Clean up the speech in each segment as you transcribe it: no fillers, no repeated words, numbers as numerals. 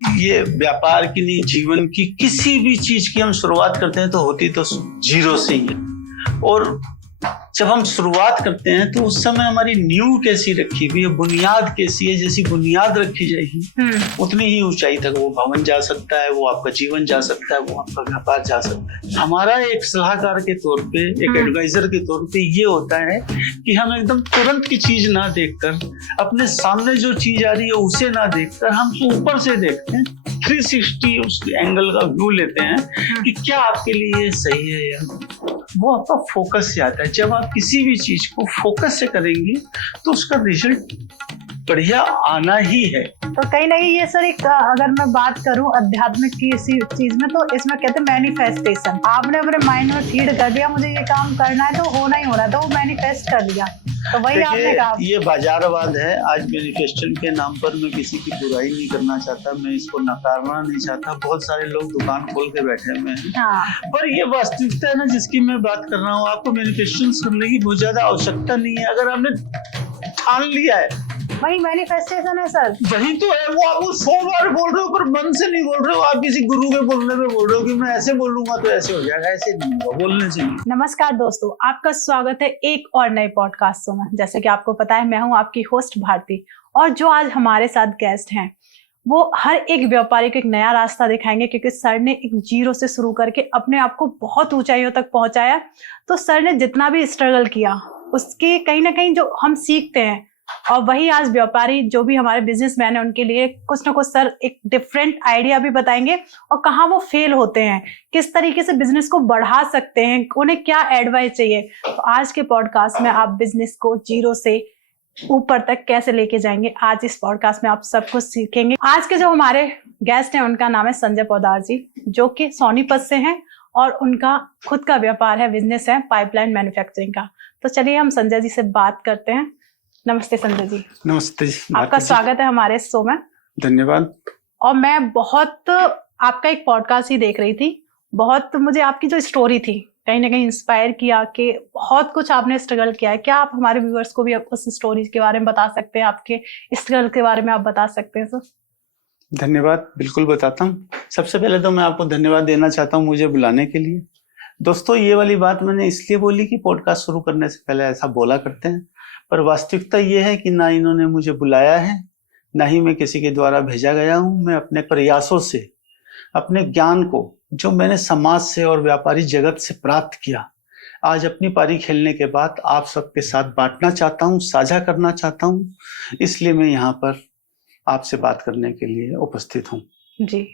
ये व्यापार की नहीं, जीवन की किसी भी चीज की हम शुरुआत करते हैं तो होती तो जीरो से ही है। और जब हम शुरुआत करते हैं तो उस समय हमारी नींव कैसी रखी हुई है, बुनियाद कैसी है, जैसी बुनियाद रखी जाएगी उतनी ही ऊंचाई तक वो भवन जा सकता है, वो आपका जीवन जा सकता है, वो आपका व्यापार जा सकता है। हमारा एक सलाहकार के तौर पे, एक एडवाइजर के तौर पे ये होता है कि हम एकदम तुरंत की चीज ना देखकर, अपने सामने जो चीज आ रही है उसे ना देखकर, हम ऊपर से देखते हैं, 360 उस एंगल का व्यू लेते हैं कि क्या आपके लिए सही है या वो आपका फोकस से आता है। जब आप किसी भी चीज को फोकस से करेंगे तो उसका रिजल्ट बढ़िया आना ही है। तो कहीं ना कहीं ये सर एक अगर मैं बात करूं आध्यात्मिक की इसी चीज में, तो इसमें कहते हैं मैनिफेस्टेशन। आपने अपने माइंड में फीड कर दिया मुझे ये काम करना है तो होना ही होना है, तो वो मैनिफेस्ट कर दिया। तो वही आपने कहा, ये बाजारवाद है। आज मैनिफेस्टेशन के नाम पर मैं किसी की बुराई नहीं करना चाहता, मैं इसको नकारना नहीं चाहता। बहुत सारे लोग दुकान खोल के बैठे हुए हैं, पर ये वास्तविकता है ना जिसकी मैं बात कर रहा हूँ। आपको मैनिफेस्टेशन करने की बहुत ज्यादा आवश्यकता नहीं है। अगर आपने ठान लिया है, वही मैनिफेस्टेशन है सर, वही तो है। वो आप 100 बार बोल रहे हो पर मन से नहीं बोल रहे हो। आप किसी गुरु के बोलने में बोल रहे हो कि मैं ऐसे बोलूंगा तो ऐसे हो जाएगा, ऐसे नहीं होगा, बोलने से नहीं। नमस्कार दोस्तों, आपका स्वागत है एक और नए पॉडकास्ट में। जैसे कि आपको पता है, मैं हूं आपकी होस्ट भारती, और जो आज हमारे साथ गेस्ट हैं वो हर एक व्यापारी को एक नया रास्ता दिखाएंगे, क्योंकि सर ने एक जीरो से शुरू करके अपने आप को बहुत ऊंचाइयों तक पहुंचाया। तो सर ने जितना भी स्ट्रगल किया उसके कहीं ना कहीं जो हम सीखते हैं, और वही आज व्यापारी जो भी हमारे बिजनेसमैन है उनके लिए कुछ ना कुछ सर एक डिफरेंट आइडिया भी बताएंगे, और कहाँ वो फेल होते हैं, किस तरीके से बिजनेस को बढ़ा सकते हैं, उन्हें क्या एडवाइस चाहिए। तो आज के पॉडकास्ट में आप बिजनेस को जीरो से ऊपर तक कैसे लेके जाएंगे, आज इस पॉडकास्ट में आप सब कुछ सीखेंगे। आज के जो हमारे गेस्ट हैं उनका नाम है संजय पोद्दार जी, जो कि सोनीपत से हैं, और उनका खुद का व्यापार है, बिजनेस है पाइपलाइन मैन्युफैक्चरिंग का। तो चलिए हम संजय जी से बात करते हैं। नमस्ते संजय जी। नमस्ते जी, आपका स्वागत है हमारे शो में। धन्यवाद। और मैं बहुत आपका एक पॉडकास्ट ही देख रही थी, बहुत मुझे आपकी जो स्टोरी थी कहीं ना कहीं इंस्पायर किया कि बहुत कुछ आपने स्ट्रगल किया है। क्या आप हमारे व्यूअर्स को भी उस स्टोरी के बारे में बता सकते हैं, आपके स्ट्रगल के बारे में आप बता सकते हैं सर? धन्यवाद, बिल्कुल बताता हूँ। सबसे पहले तो मैं आपको धन्यवाद देना चाहता हूँ मुझे बुलाने के लिए। दोस्तों, ये वाली बात मैंने इसलिए बोली कि पॉडकास्ट शुरू करने से पहले ऐसा बोला करते हैं, पर वास्तविकता ये है कि ना इन्होंने मुझे बुलाया है, ना ही मैं किसी के द्वारा भेजा गया हूँ। मैं अपने प्रयासों से, अपने ज्ञान को जो मैंने समाज से और व्यापारी जगत से प्राप्त किया, आज अपनी पारी खेलने के बाद आप सबके साथ बांटना चाहता हूँ, साझा करना चाहता हूँ। इसलिए मैं यहाँ पर आपसे बात करने के लिए उपस्थित हूँ। जी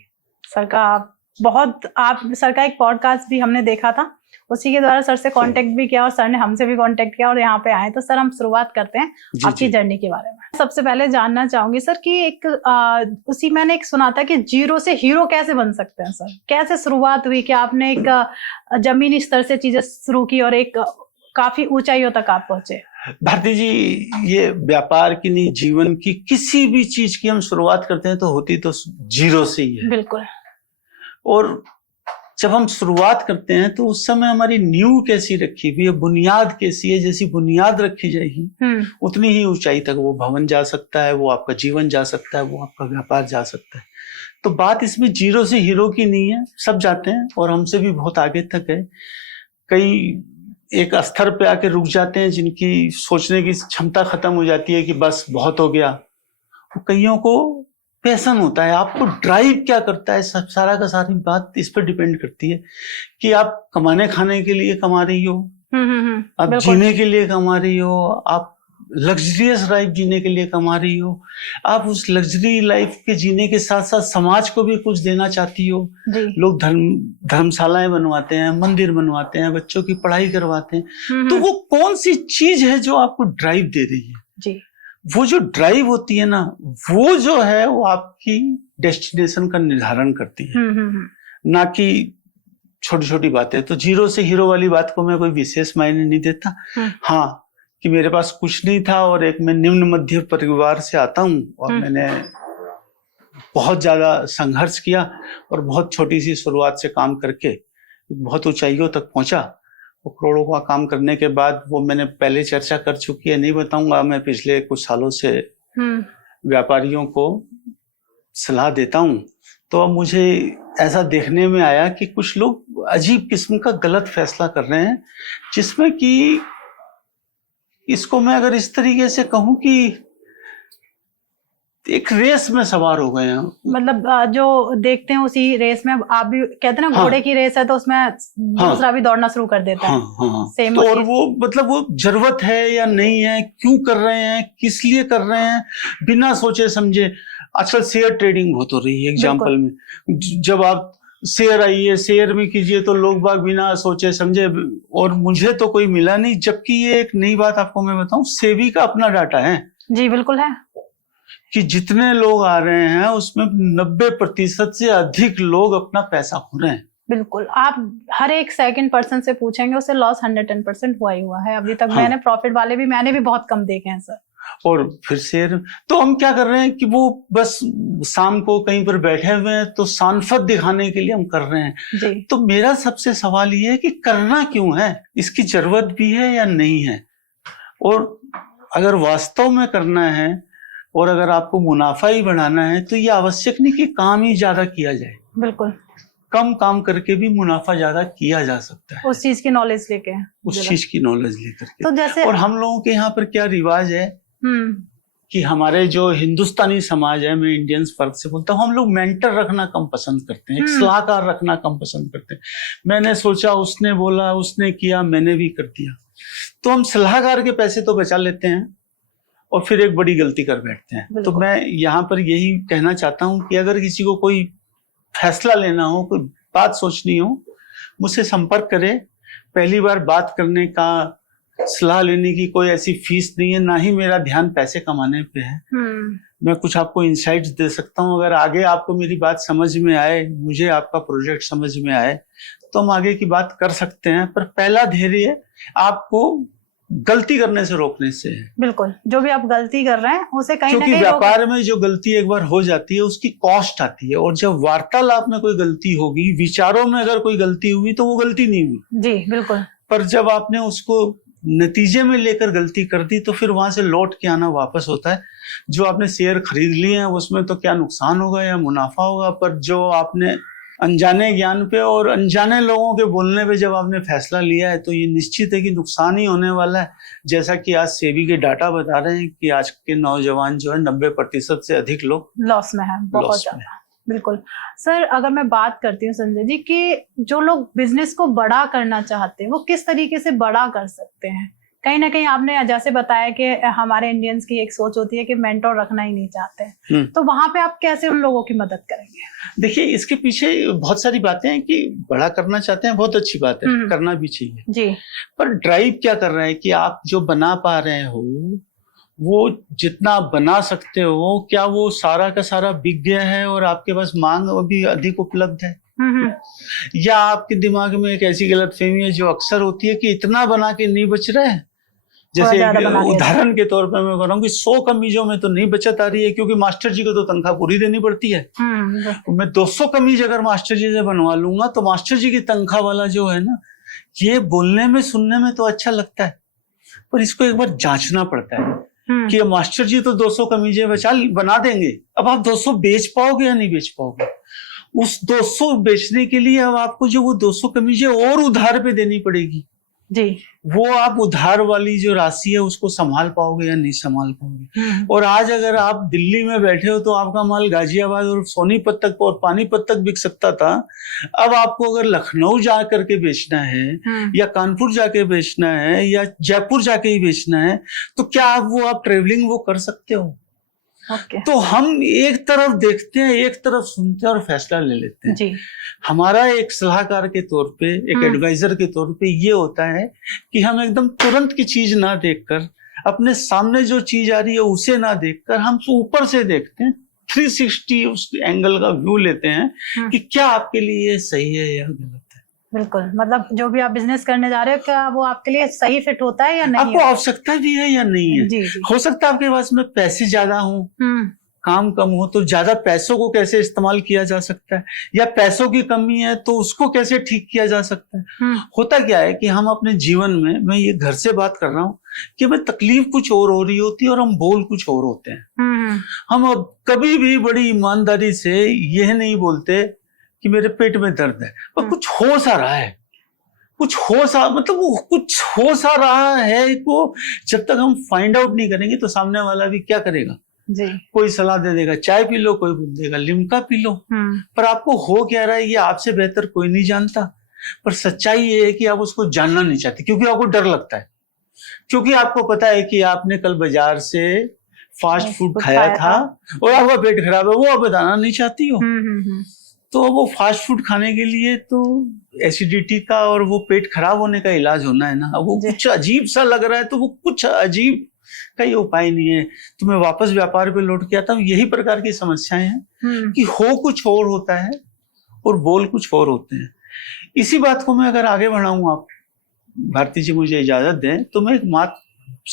सर का बहुत, आप सर का एक पॉडकास्ट भी हमने देखा था, उसी के द्वारा सर से कांटेक्ट भी किया और सर ने हमसे भी कांटेक्ट किया और यहाँ पे आए। तो सर हम शुरुआत करते हैं आपकी जर्नी के बारे में। सबसे पहले जानना चाहूंगी सर कि एक उसी मैंने एक सुना था कि जीरो से हीरो कैसे बन सकते हैं सर, कैसे शुरुआत हुई कि आपने एक जमीनी स्तर से चीजें शुरू की और एक काफी ऊंचाइयों तक आप पहुंचे? भारती जी, ये व्यापार की नहीं, जीवन की किसी भी चीज की हम शुरुआत करते हैं तो होती तो जीरो से ही है। बिल्कुल। और जब हम शुरुआत करते हैं तो उस समय हमारी नींव कैसी रखी हुई है, बुनियाद कैसी है, जैसी बुनियाद रखी जाएगी उतनी ही ऊंचाई तक वो भवन जा सकता है, वो आपका जीवन जा सकता है, वो आपका व्यापार जा सकता है। तो बात इसमें जीरो से हीरो की नहीं है, सब जाते हैं और हमसे भी बहुत आगे तक है। कई एक स्तर पे आके रुक जाते हैं जिनकी सोचने की क्षमता खत्म हो जाती है कि बस बहुत हो गया। कईयों को पैशन होता है, आपको ड्राइव क्या करता है, सब सारा का सारी बात इस पर डिपेंड करती है कि आप कमाने खाने के लिए कमा रही हो, आप जीने के लिए कमा रही हो, आप लग्जरियस लाइफ जीने के लिए कमा रही हो, आप उस लग्जरी लाइफ के जीने के साथ साथ समाज को भी कुछ देना चाहती हो। लोग धर्मशालाएं बनवाते हैं, मंदिर बनवाते हैं, बच्चों की पढ़ाई करवाते हैं। तो वो कौन सी चीज है जो आपको ड्राइव दे रही है? जी, वो जो ड्राइव होती है ना, वो जो है वो आपकी डेस्टिनेशन का निर्धारण करती है, ना कि छोटी छोटी बातें। तो जीरो से हीरो वाली बात को मैं कोई विशेष मायने नहीं देता। हाँ, कि मेरे पास कुछ नहीं था और एक मैं निम्न मध्य परिवार से आता हूँ और मैंने बहुत ज्यादा संघर्ष किया और बहुत छोटी सी शुरुआत से काम करके बहुत ऊंचाइयों तक पहुंचा। वो करोड़ों का काम करने के बाद, वो मैंने पहले चर्चा कर चुकी है, नहीं बताऊंगा। मैं पिछले कुछ सालों से व्यापारियों को सलाह देता हूँ तो अब मुझे ऐसा देखने में आया कि कुछ लोग अजीब किस्म का गलत फैसला कर रहे हैं, जिसमें कि इसको मैं अगर इस तरीके से कहूं कि एक रेस में सवार हो गए हैं। मतलब जो देखते हैं उसी रेस में आप भी कहते हैं ना, घोड़े की रेस है तो उसमें दूसरा भी दौड़ना शुरू कर देता है। सेम तो और वो मतलब वो जरूरत है या नहीं है, क्यों कर रहे हैं, किस लिए कर रहे हैं, बिना सोचे समझे। आजकल शेयर ट्रेडिंग बहुत हो रही है। एग्जाम्पल में जब आप शेयर आइए, शेयर में कीजिए, तो लोग बाग बिना सोचे समझे, और मुझे तो कोई मिला नहीं। जबकि ये एक नई बात आपको मैं बताऊं, सेबी का अपना डाटा है। जी बिल्कुल है कि जितने लोग आ रहे हैं उसमें 90% से अधिक लोग अपना पैसा खो रहे हैं। बिल्कुल, आप हर एक सेकंड पर्सन से पूछेंगे, उससे लॉस 110% हुआ है अभी तक। मैंने प्रॉफिट वाले भी मैंने भी बहुत कम देखे हैं सर। और फिर शेयर तो हम क्या कर रहे हैं कि वो बस शाम को कहीं पर बैठे हुए हैं तो शानफत दिखाने के लिए हम कर रहे हैं जी। तो मेरा सबसे सवाल ये है कि करना क्यों है, इसकी जरूरत भी है या नहीं है, और अगर वास्तव में करना है और अगर आपको मुनाफा ही बढ़ाना है तो ये आवश्यक नहीं कि काम ही ज्यादा किया जाए। बिल्कुल, कम काम करके भी मुनाफा ज्यादा किया जा सकता है, उस चीज की नॉलेज लेके, उस चीज की नॉलेज लेकर के। तो जैसे और हम लोगों के यहाँ पर क्या रिवाज है कि हमारे जो हिंदुस्तानी समाज है, मैं इंडियंस फर्क से बोलता हूँ, हम लोग मेंटर रखना कम पसंद करते हैं, एक सलाहकार रखना कम पसंद करते हैं। मैंने सोचा, उसने बोला, उसने किया, मैंने भी कर दिया, तो हम सलाहकार के पैसे तो बचा लेते हैं और फिर एक बड़ी गलती कर बैठते हैं। तो मैं यहाँ पर यही कहना चाहता हूँ कि अगर किसी को कोई फैसला लेना हो, कोई बात सोचनी हो, मुझसे संपर्क करे। पहली बार बात करने का, सलाह लेने की कोई ऐसी फीस नहीं है, ना ही मेरा ध्यान पैसे कमाने पे है। मैं कुछ आपको इंसाइट्स दे सकता हूँ। अगर आगे आपको मेरी बात समझ में आए, मुझे आपका प्रोजेक्ट समझ में आए, तो हम आगे की बात कर सकते हैं। पर पहला धैर्य आपको गलती करने से रोकने से है। बिल्कुल, जो भी आप गलती कर रहे हैं उसे कहीं ना कहीं, क्योंकि व्यापार में जो गलती एक बार हो जाती है उसकी कॉस्ट आती है, और जब वार्तालाप में कोई गलती होगी, विचारों में अगर कोई गलती हुई तो वो गलती नहीं हुई। जी बिल्कुल। पर जब आपने उसको नतीजे में लेकर गलती कर दी तो फिर वहां से लौट के आना वापस होता है। जो आपने शेयर खरीद लिए हैं उसमें तो क्या नुकसान होगा या मुनाफा होगा, पर जो आपने अनजाने ज्ञान पे और अनजाने लोगों के बोलने पे जब आपने फैसला लिया है तो ये निश्चित है कि नुकसान ही होने वाला है। जैसा कि आज सेबी के डाटा बता रहे हैं कि आज के नौजवान जो है 90% से अधिक लोग लॉस में है, बहुत ज्यादा। बिल्कुल सर, अगर मैं बात करती हूँ संजय जी कि जो लोग बिजनेस को बड़ा करना चाहते हैं वो किस तरीके से बड़ा कर सकते हैं? कहीं ना कहीं आपने जैसे बताया कि हमारे इंडियंस की एक सोच होती है कि मेंटोर रखना ही नहीं चाहते, तो वहां पे आप कैसे उन लोगों की मदद करेंगे? देखिए, इसके पीछे बहुत सारी बातें हैं कि बड़ा करना चाहते हैं, बहुत अच्छी बात है, करना भी चाहिए जी। पर ड्राइव क्या कर रहा है कि आप जो बना पा रहे हो वो जितना आप बना सकते हो, क्या वो सारा का सारा बिक गया है और आपके पास मांग अभी अधिक उपलब्ध है? या आपके दिमाग में एक ऐसी गलतफहमी है जो अक्सर होती है कि इतना बना के नहीं बच रहा है। जैसे उदाहरण के तौर पर मैं बताऊं कि 100 कमीजों में तो नहीं बचत आ रही है क्योंकि मास्टर जी को तो तनख्वाह पूरी देनी पड़ती है। मैं 200 कमीज अगर मास्टर जी से बनवा लूंगा तो मास्टर जी की तनख्वाह वाला जो है ना, ये बोलने में सुनने में तो अच्छा लगता है, पर इसको एक बार जांचना पड़ता है कि मास्टर जी तो 200 कमीजें बना देंगे, अब आप 200 बेच पाओगे या नहीं बेच पाओगे? उस 200 बेचने के लिए अब आपको जो वो 200 कमीजें और उधार पे देनी पड़ेगी जी। वो आप उधार वाली जो राशि है उसको संभाल पाओगे या नहीं संभाल पाओगे? और आज अगर आप दिल्ली में बैठे हो तो आपका माल गाजियाबाद और सोनीपत तक और पानीपत तक बिक सकता था। अब आपको अगर लखनऊ जा करके बेचना है या कानपुर जाके बेचना है या जयपुर जाके ही बेचना है, तो क्या आप ट्रेवलिंग वो कर सकते हो? तो हम एक तरफ देखते हैं, एक तरफ सुनते हैं और फैसला ले लेते हैं जी। हमारा एक सलाहकार के तौर पे, एक एडवाइजर के तौर पे ये होता है कि हम एकदम तुरंत की चीज ना देखकर, अपने सामने जो चीज आ रही है उसे ना देखकर, हम ऊपर से देखते हैं, 360 उस एंगल का व्यू लेते हैं कि क्या आपके लिए सही है या गलत है। बिल्कुल, मतलब जो भी आप बिजनेस करने जा रहे हो क्या वो आपके लिए सही फिट होता है या नहीं, आपको आवश्यकता भी है या नहीं है। जी, जी। हो सकता है आपके पास में पैसे ज्यादा हों, काम कम हो तो ज्यादा पैसों को कैसे इस्तेमाल किया जा सकता है, या पैसों की कमी है तो उसको कैसे ठीक किया जा सकता है। होता क्या है कि हम अपने जीवन में, मैं ये घर से बात कर रहा हूँ, कि हमें तकलीफ कुछ और हो रही होती है और हम बोल कुछ और होते हैं। हम अब कभी भी बड़ी ईमानदारी से यह नहीं बोलते कि मेरे पेट में दर्द है, पर कुछ हो सा रहा है, कुछ हो सा, मतलब वो कुछ हो सा रहा है को जब तक हम फाइंड आउट नहीं करेंगे तो सामने वाला भी क्या करेगा जी। कोई सलाह दे देगा, चाय पी लो, कोई बोल देगा लिम्का पी लो, पर आपको हो क्या रहा है ये आपसे बेहतर कोई नहीं जानता। पर सच्चाई ये है कि आप उसको जानना नहीं चाहते, क्योंकि आपको डर लगता है, क्योंकि आपको पता है कि आपने कल बाजार से फास्ट फूड खाया था और आपका पेट खराब है, वो आप बताना नहीं चाहती हो। तो वो फास्ट फूड खाने के लिए तो एसिडिटी का और वो पेट खराब होने का इलाज होना है ना, वो कुछ अजीब सा लग रहा है तो वो कुछ अजीब का ही उपाय नहीं है। तो मैं वापस व्यापार पे लौट के आता हूँ, यही प्रकार की समस्याएं हैं कि हो कुछ और होता है और बोल कुछ और होते हैं। इसी बात को मैं अगर आगे बढ़ाऊं, आप भारती जी मुझे इजाजत दें तो मैं एक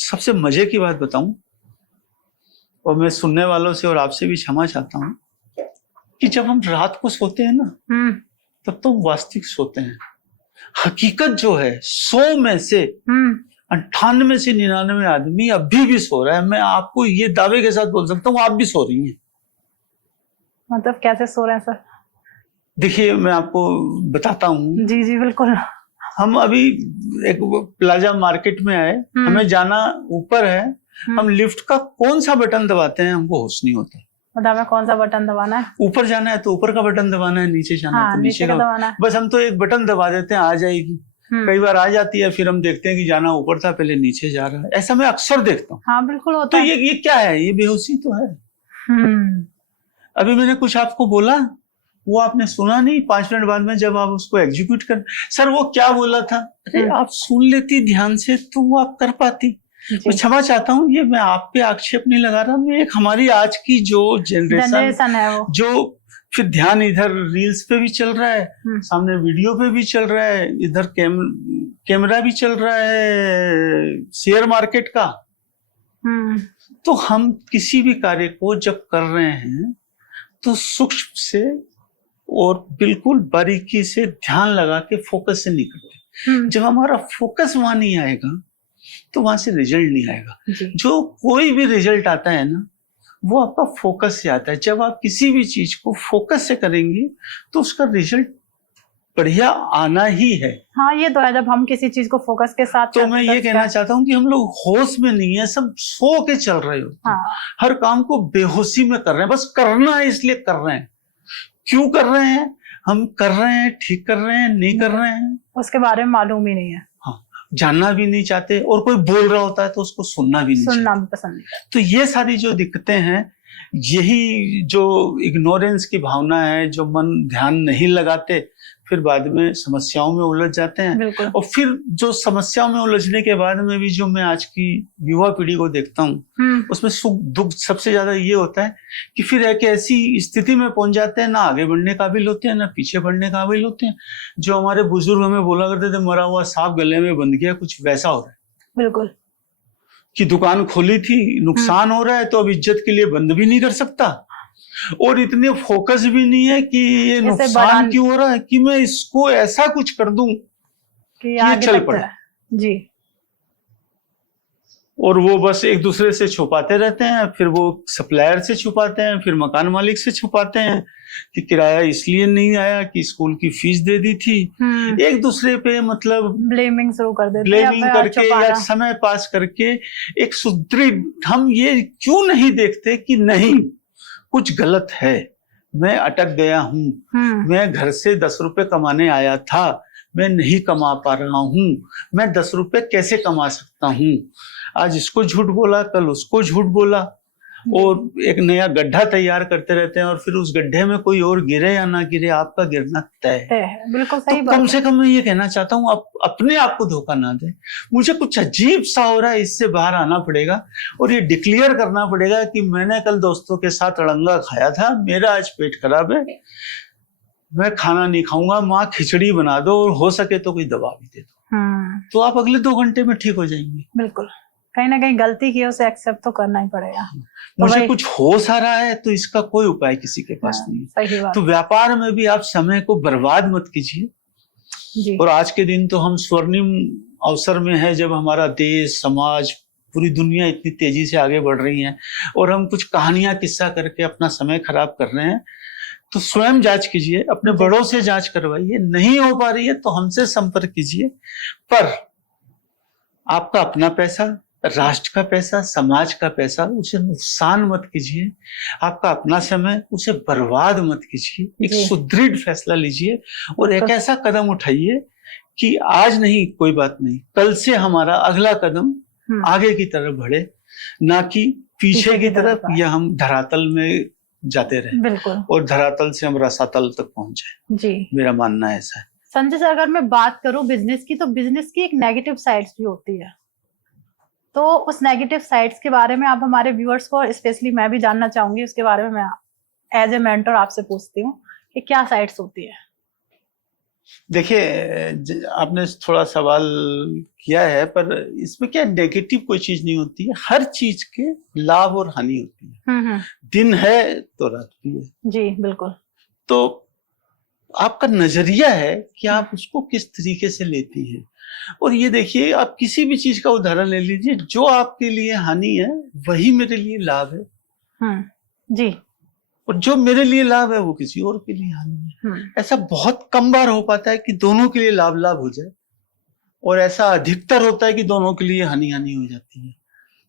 सबसे मजे की बात बताऊं, और मैं सुनने वालों से और आपसे भी क्षमा चाहता हूं कि जब हम रात को सोते हैं ना तब तो वास्तविक सोते हैं। हकीकत जो है 100 में से 98 से 99 आदमी अभी भी सो रहा है। मैं आपको ये दावे के साथ बोल सकता हूँ आप भी सो रही हैं। मतलब कैसे सो रहे हैं सर? देखिए मैं आपको बताता हूँ। जी जी बिल्कुल। हम अभी एक प्लाजा मार्केट में आए, हमें जाना ऊपर है, हम लिफ्ट का कौन सा बटन दबाते हैं हमको होश नहीं होता। हमें कौन सा बटन दबाना है? ऊपर जाना है तो ऊपर का बटन दबाना है, नीचे जाना है तो नीचे का दबाना है। बस हम तो एक बटन दबा देते हैं, आ जाएगी। कई बार आ जाती है, फिर हम देखते हैं कि जाना ऊपर था पहले नीचे जा रहा है। ऐसा मैं अक्सर देखता हूँ। हाँ बिल्कुल होता है। है। ये क्या है? ये बेहोशी तो है। अभी मैंने कुछ आपको बोला, वो आपने सुना नहीं, 5 मिनट बाद में जब आप उसको एग्जीक्यूट कर, सर वो क्या बोला था, अरे आप सुन लेती ध्यान से तो वो आप कर पाती। मैं क्षमा चाहता हूँ, ये मैं आप पे आक्षेप नहीं लगा रहा, मैं एक हमारी आज की जो जनरेशन है वो, जो फिर ध्यान इधर रील्स पे भी चल रहा है, सामने वीडियो पे भी चल रहा है, इधर कैमरा भी चल रहा है शेयर मार्केट का। तो हम किसी भी कार्य को जब कर रहे हैं तो सूक्ष्म से और बिल्कुल बारीकी से ध्यान लगा के फोकस से नहीं करते। जब हमारा फोकस वहां नहीं आएगा तो वहां से रिजल्ट नहीं आएगा। जो कोई भी रिजल्ट आता है ना वो आपका फोकस से आता है। जब आप किसी भी चीज को फोकस से करेंगे तो उसका रिजल्ट बढ़िया आना ही है। हाँ ये तो है, जब हम किसी चीज को फोकस के साथ तो मैं ये कहना चाहता हूँ कि हम लोग होश में नहीं है, सब सो के चल रहे होते हैं। हर काम को बेहोशी में कर रहे हैं, बस करना है इसलिए कर रहे हैं। क्यों कर रहे हैं? हम कर रहे हैं, ठीक कर रहे हैं, नहीं कर रहे हैं, उसके बारे में मालूम ही नहीं है। हाँ, जानना भी नहीं चाहते, और कोई बोल रहा होता है तो उसको सुनना भी पसंद नहीं। तो ये सारी जो दिक्कतें हैं, यही जो इग्नोरेंस की भावना है, जो मन ध्यान नहीं लगाते फिर बाद में समस्याओं में उलझ जाते हैं। और फिर जो समस्याओं में उलझने के बाद में भी जो मैं आज की युवा पीढ़ी को देखता हूँ उसमें सुख दुख सबसे ज्यादा ये होता है कि फिर एक ऐसी स्थिति में पहुंच जाते हैं, ना आगे बढ़ने काबिल होते हैं ना पीछे बढ़ने काबिल होते हैं। जो हमारे बुजुर्ग हमें बोला करते थे मरा हुआ सांप गले में बंध गया, कुछ वैसा हो रहा है। बिल्कुल, कि दुकान खोली थी, नुकसान हो रहा है तो अब इज्जत के लिए बंद भी नहीं कर सकता, और इतने फोकस भी नहीं है कि ये नुकसान क्यों हो रहा है कि मैं इसको ऐसा कुछ कर दूं कि ये चल पड़े। जी। और वो बस एक दूसरे से छुपाते रहते हैं, फिर वो सप्लायर से छुपाते हैं, फिर मकान मालिक से छुपाते हैं कि किराया इसलिए नहीं आया कि स्कूल की फीस दे दी थी। एक दूसरे पे मतलब ब्लेमिंग शुरू कर देते हैं, ब्लेमिंग करके या समय पास करके एक सुदृढ़। हम ये क्यों नहीं देखते कि नहीं कुछ गलत है, मैं अटक गया हूँ, मैं घर से 10 रुपए कमाने आया था, मैं नहीं कमा पा रहा हूँ, मैं 10 रुपए कैसे कमा सकता हूँ। आज इसको झूठ बोला, कल उसको झूठ बोला, और एक नया गड्ढा तैयार करते रहते हैं, और फिर उस गड्ढे में कोई और गिरे या ना गिरे आपका गिरना तय है। बिल्कुल सही तो बात। कम से कम मैं ये कहना चाहता हूँ आप अपने आप को धोखा ना दे। मुझे कुछ अजीब सा हो रहा है, इससे बाहर आना पड़ेगा और ये डिक्लेयर करना पड़ेगा कि मैंने कल दोस्तों के साथ अड़ंगा खाया था, मेरा आज पेट खराब है, मैं खाना नहीं खाऊंगा, माँ खिचड़ी बना दो और हो सके तो कोई दवा भी दे दो, तो आप अगले 2 घंटे में ठीक हो जाएंगे। बिल्कुल। कहीं ना कहीं गलती की उसे एक्सेप्ट तो करना ही पड़ेगा। मुझे कुछ हो सा रहा है तो इसका कोई उपाय किसी के पास नहीं है। सही बात। तो व्यापार में भी आप समय को बर्बाद मत कीजिए। जी। और आज के दिन तो हम स्वर्णिम अवसर में है जब हमारा देश, समाज, पूरी दुनिया इतनी तेजी से आगे बढ़ रही है और हम कुछ कहानियां किस्सा करके अपना समय खराब कर रहे हैं। तो स्वयं जांच कीजिए, अपने बड़ों से जांच करवाइए, नहीं हो पा रही है तो हमसे संपर्क कीजिए। पर आपका अपना पैसा, राष्ट्र का पैसा, समाज का पैसा, उसे नुकसान मत कीजिए। आपका अपना समय, उसे बर्बाद मत कीजिए। एक सुदृढ़ फैसला लीजिए और एक ऐसा कदम उठाइए कि आज नहीं कोई बात नहीं, कल से हमारा अगला कदम आगे की तरफ बढ़े, ना कि पीछे की तरफ, या हम धरातल में जाते रहे। बिल्कुल। और धरातल से हम रसातल तक पहुंच जाए। जी, मेरा मानना ऐसा है। संजय सर, अगर मैं बात करूं बिजनेस की, तो बिजनेस की एक नेगेटिव साइड्स भी होती है। तो उस नेगेटिव साइड्स के बारे में आप हमारे व्यूअर्स को, स्पेशली मैं भी जानना चाहूंगी उसके बारे में। मैं एज ए मेंटर आपसे पूछती हूँ कि क्या साइड्स होती है। देखिए, आपने थोड़ा सवाल किया है, पर इसमें क्या नेगेटिव कोई चीज नहीं होती है। हर चीज के लाभ और हानि होती है। दिन है तो रात भी है। जी बिल्कुल। तो आपका नजरिया है कि आप उसको किस तरीके से लेती हैं। और ये देखिए, आप किसी भी चीज का उदाहरण ले लीजिए, जो आपके लिए हानि है वही मेरे लिए लाभ है। जी। और जो मेरे लिए लाभ है वो किसी और के लिए हानि है। ऐसा बहुत कम बार हो पाता है कि दोनों के लिए लाभ लाभ हो जाए, और ऐसा अधिकतर होता है कि दोनों के लिए हानि हानि हो जाती है।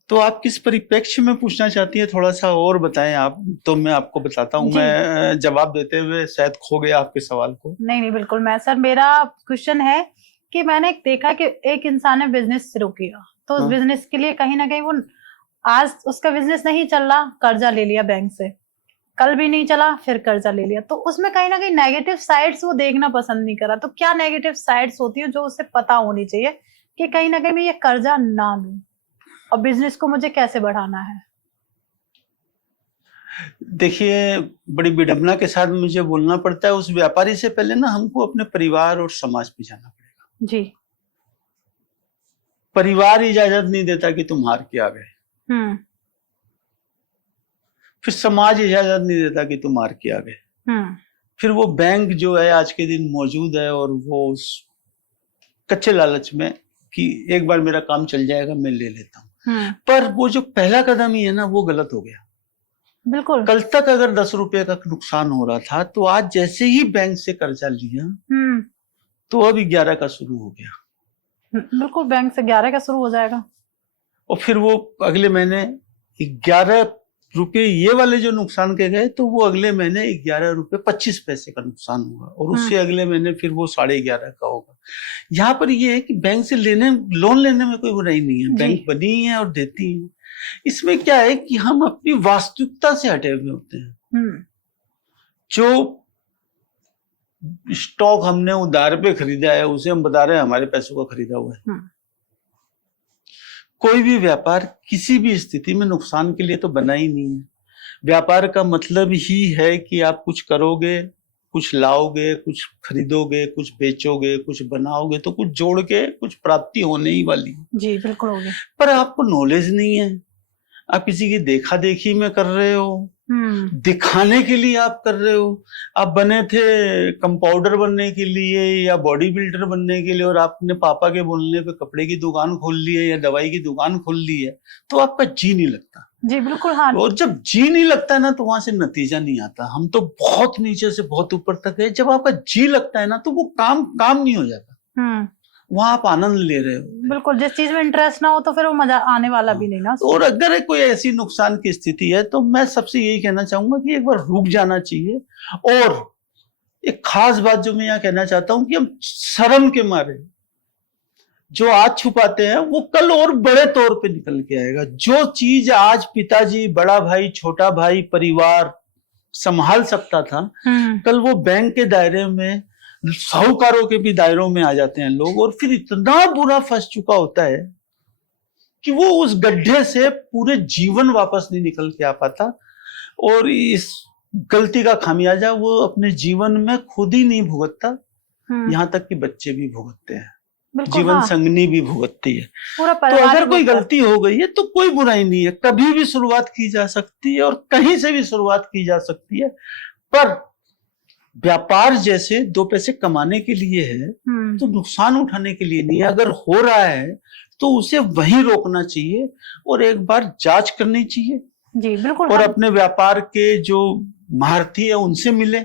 तो आप किस परिप्रेक्ष्य में पूछना चाहती है, थोड़ा सा और बताएं आप, तो मैं आपको बताता हूँ। मैं जवाब देते हुए शायद खो गया आपके सवाल को। नहीं बिल्कुल। मैं सर, मेरा क्वेश्चन है कि मैंने देखा कि एक इंसान ने बिजनेस शुरू किया, तो उस बिजनेस के लिए कहीं ना कहीं वो, आज उसका बिजनेस नहीं चल रहा, कर्जा ले लिया बैंक से, कल भी नहीं चला, फिर कर्जा ले लिया। तो उसमें कहीं ना कहीं नेगेटिव साइड्स वो देखना पसंद नहीं करा। तो क्या नेगेटिव साइड्स होती है जो उसे पता होनी चाहिए कि कहीं ना कहीं मैं ये कर्जा ना लूं और बिजनेस को मुझे कैसे बढ़ाना है? देखिए, बड़ी विडंबना के साथ मुझे बोलना पड़ता है, उस व्यापारी से पहले ना हमको अपने परिवार और समाज पे जाना पड़ेगा। जी। परिवार इजाजत नहीं देता कि तुम हार के आ गए। फिर समाज इजाजत नहीं देता कि तुम हार के आ गए। फिर वो बैंक जो है आज के दिन मौजूद है, और वो उस कच्चे लालच में कि एक बार मेरा काम चल जाएगा, मैं ले लेता हूँ। पर वो जो पहला कदम ही है ना, वो गलत हो गया। बिल्कुल। कल तक अगर 10 रुपए का नुकसान हो रहा था, तो आज जैसे ही बैंक से कर्जा लिया, तो अब 11 का शुरू हो गया। बिल्कुल, बैंक से 11 का शुरू हो जाएगा। और फिर वो अगले महीने 11 रुपए ये वाले जो नुकसान के गए, तो वो अगले महीने 11 रुपए 25 पैसे का नुकसान होगा, और उससे अगले महीने फिर वो 11.5 का होगा। यहाँ पर ये है कि बैंक से लोन लेने में कोई बुराई नहीं है, बैंक बनी है और देती है। इसमें क्या है कि हम अपनी वास्तविकता से हटे हुए होते हैं। जो स्टॉक हमने उधार पे खरीदा है, उसे हम बता रहे हैं हमारे पैसों का खरीदा हुआ है। कोई भी व्यापार किसी भी स्थिति में नुकसान के लिए तो बना ही नहीं है। व्यापार का मतलब ही है कि आप कुछ करोगे, कुछ लाओगे, कुछ खरीदोगे, कुछ बेचोगे, कुछ बनाओगे, तो कुछ जोड़ के कुछ प्राप्ति होने ही वाली है। जी बिल्कुल होगी। पर आपको नॉलेज नहीं है, आप किसी की देखा देखी में कर रहे हो, दिखाने के लिए आप कर रहे हो। आप बने थे कंपाउंडर बनने के लिए या बॉडी बिल्डर बनने के लिए, और आपने पापा के बोलने पे कपड़े की दुकान खोल ली है या दवाई की दुकान खोल ली है, तो आपका जी नहीं लगता। जी बिल्कुल। हाँ। और जब जी नहीं लगता है ना, तो वहां से नतीजा नहीं आता। हम तो बहुत नीचे से बहुत ऊपर तक है, जब आपका जी लगता है ना, तो वो काम नहीं हो जाता। वहां आप आनंद ले रहे हो। बिल्कुल, जिस चीज में इंटरेस्ट ना हो तो फिर वो मजा आने वाला भी नहीं ना। और अगर कोई ऐसी नुकसान की स्थिति है, तो मैं सबसे यही कहना चाहूंगा कि एक बार रुक जाना चाहिए। और एक खास बात जो मैं यहाँ कहना चाहता हूँ कि हम शर्म के मारे जो आज छुपाते हैं, वो कल और बड़े तौर पे निकल के आएगा। जो चीज आज पिताजी, बड़ा भाई, छोटा भाई, परिवार संभाल सकता था, कल वो बैंक के दायरे में, साहूकारों के भी दायरों में आ जाते हैं लोग, और फिर इतना बुरा फंस चुका होता है कि वो उस गड्ढे से पूरे जीवन वापस नहीं निकल के आ पाता। और इस गलती का खामियाजा वो अपने जीवन में खुद ही नहीं भुगतता, यहाँ तक कि बच्चे भी भुगतते हैं। बिल्कुल, जीवन हाँ, संगनी भी भुगतती है। पूरा तो परिवार अगर कोई भुगता है। गलती हो गई है तो कोई बुराई नहीं है, कभी भी शुरुआत की जा सकती है और कहीं से भी शुरुआत की जा सकती है। पर व्यापार जैसे 2 पैसे कमाने के लिए है, तो नुकसान उठाने के लिए नहीं है। अगर हो रहा है तो उसे वहीं रोकना चाहिए और एक बार जांच करनी चाहिए जी बिल्कुल, और हम अपने व्यापार के जो महारथी है उनसे मिले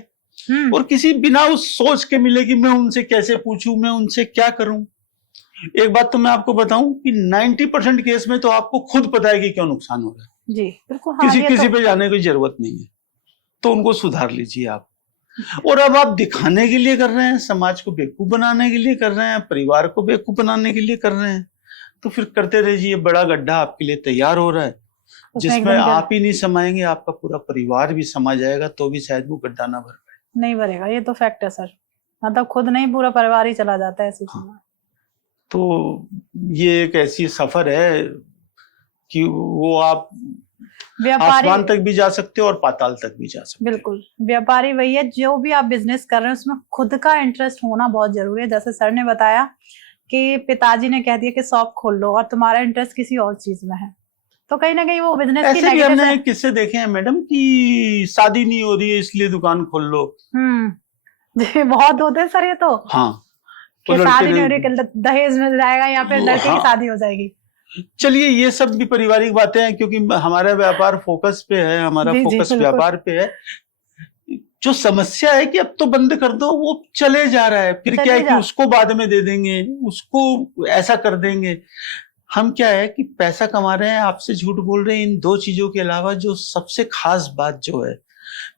और किसी बिना उस सोच के मिले कि मैं उनसे कैसे पूछूं, मैं उनसे क्या करूं। एक बात तो मैं आपको बताऊं कि 90% केस में तो आपको खुद पता है कि क्यों नुकसान हो रहा है। जी बिल्कुल, हाँ, किसी ये किसी तो पे जाने की जरूरत नहीं है, तो उनको सुधार लीजिए आप। और अब आप दिखाने के लिए कर रहे हैं, समाज को बेवकूफ बनाने के लिए कर रहे हैं, परिवार को बेवकूफ बनाने के लिए कर रहे हैं, तो फिर करते रहिए। बड़ा गड्ढा आपके लिए तैयार हो रहा है उसमें जिसमें एकदम आप ही नहीं समाएंगे, आपका पूरा परिवार भी समा जाएगा, तो भी शायद वो गड्ढा ना भर पाए। नहीं भरेगा, ये तो फैक्ट है सर। मतलब खुद नहीं, पूरा परिवार ही चला जाता है ऐसी हाँ। समय। तो ये एक ऐसी सफर है कि वो आप व्यापारी, आसमान तक भी जा सकते हो और पाताल तक भी जा सकते हो। बिल्कुल, व्यापारी वही है, जो भी आप बिजनेस कर रहे हैं उसमें खुद का इंटरेस्ट होना बहुत जरूरी है। जैसे सर ने बताया कि पिताजी ने कह दिया कि शॉप खोल लो और तुम्हारा इंटरेस्ट किसी और चीज में है, तो कहीं ना कहीं वो बिजनेस की ऐसे भी हमने नेगेटिव। किस्से देखे हैं मैडम कि शादी नहीं हो रही है इसलिए दुकान खोल लो। जी बहुत होते हैं सर ये तो। हाँ, तो कि शादी नहीं हो लड़के रही, दहेज मिल जाएगा या फिर लड़के हाँ। की शादी हो जाएगी। चलिए ये सब भी पारिवारिक बातें हैं, क्योंकि हमारा व्यापार फोकस पे है, हमारा जी, जी, फोकस बिल्कुल। व्यापार पे है। जो समस्या है कि अब तो बंद कर दो, वो चले जा रहा है, फिर क्या है कि उसको बाद में दे देंगे, उसको ऐसा कर देंगे। हम क्या है कि पैसा कमा रहे हैं, आपसे झूठ बोल रहे हैं। इन 2 चीजों के अलावा जो सबसे खास बात जो है,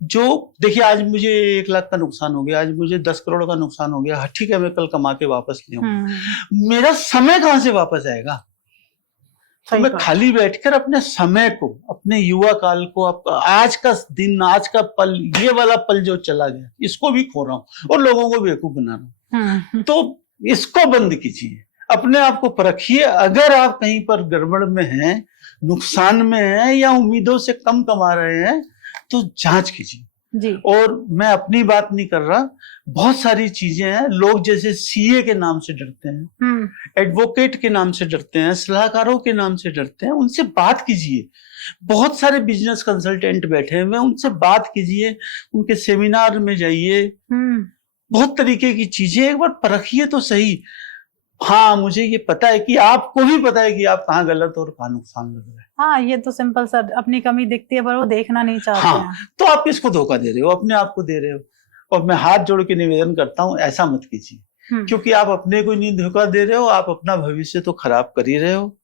जो देखिए आज मुझे 1 लाख का नुकसान हो गया, आज मुझे 10 करोड़ का नुकसान हो गया, ठीक है मैं कल कमा के वापस ले आऊंगा, मेरा समय कहाँ से वापस आएगा? तो मैं खाली बैठकर अपने समय को, अपने युवा काल को, आज का दिन, आज का पल, ये वाला पल जो चला गया, इसको भी खो रहा हूँ और लोगों को बेवकूफ बना रहा हूँ। तो इसको बंद कीजिए, अपने आप को परखिए। अगर आप कहीं पर गड़बड़ में हैं, नुकसान में हैं या उम्मीदों से कम कमा रहे हैं, तो जांच कीजिए जी। और मैं अपनी बात नहीं कर रहा, बहुत सारी चीजें हैं। लोग जैसे सीए के नाम से डरते हैं, एडवोकेट के नाम से डरते हैं, सलाहकारों के नाम से डरते हैं, उनसे बात कीजिए। बहुत सारे बिजनेस कंसल्टेंट बैठे हुए, उनसे बात कीजिए, उनके सेमिनार में जाइए, बहुत तरीके की चीजें एक बार परखिए तो सही। हाँ, मुझे ये पता है कि आपको भी पता है कि आप कहाँ गलत और कहाँ नुकसान लग रहा है। हाँ, ये तो सिंपल सर, अपनी कमी दिखती है पर वो देखना नहीं चाहते हाँ, हैं। तो आप किसको धोखा दे रहे हो? अपने आप को दे रहे हो। और मैं हाथ जोड़ के निवेदन करता हूँ, ऐसा मत कीजिए, क्योंकि आप अपने को नहीं धोखा दे रहे हो, आप अपना भविष्य तो खराब कर ही रहे हो।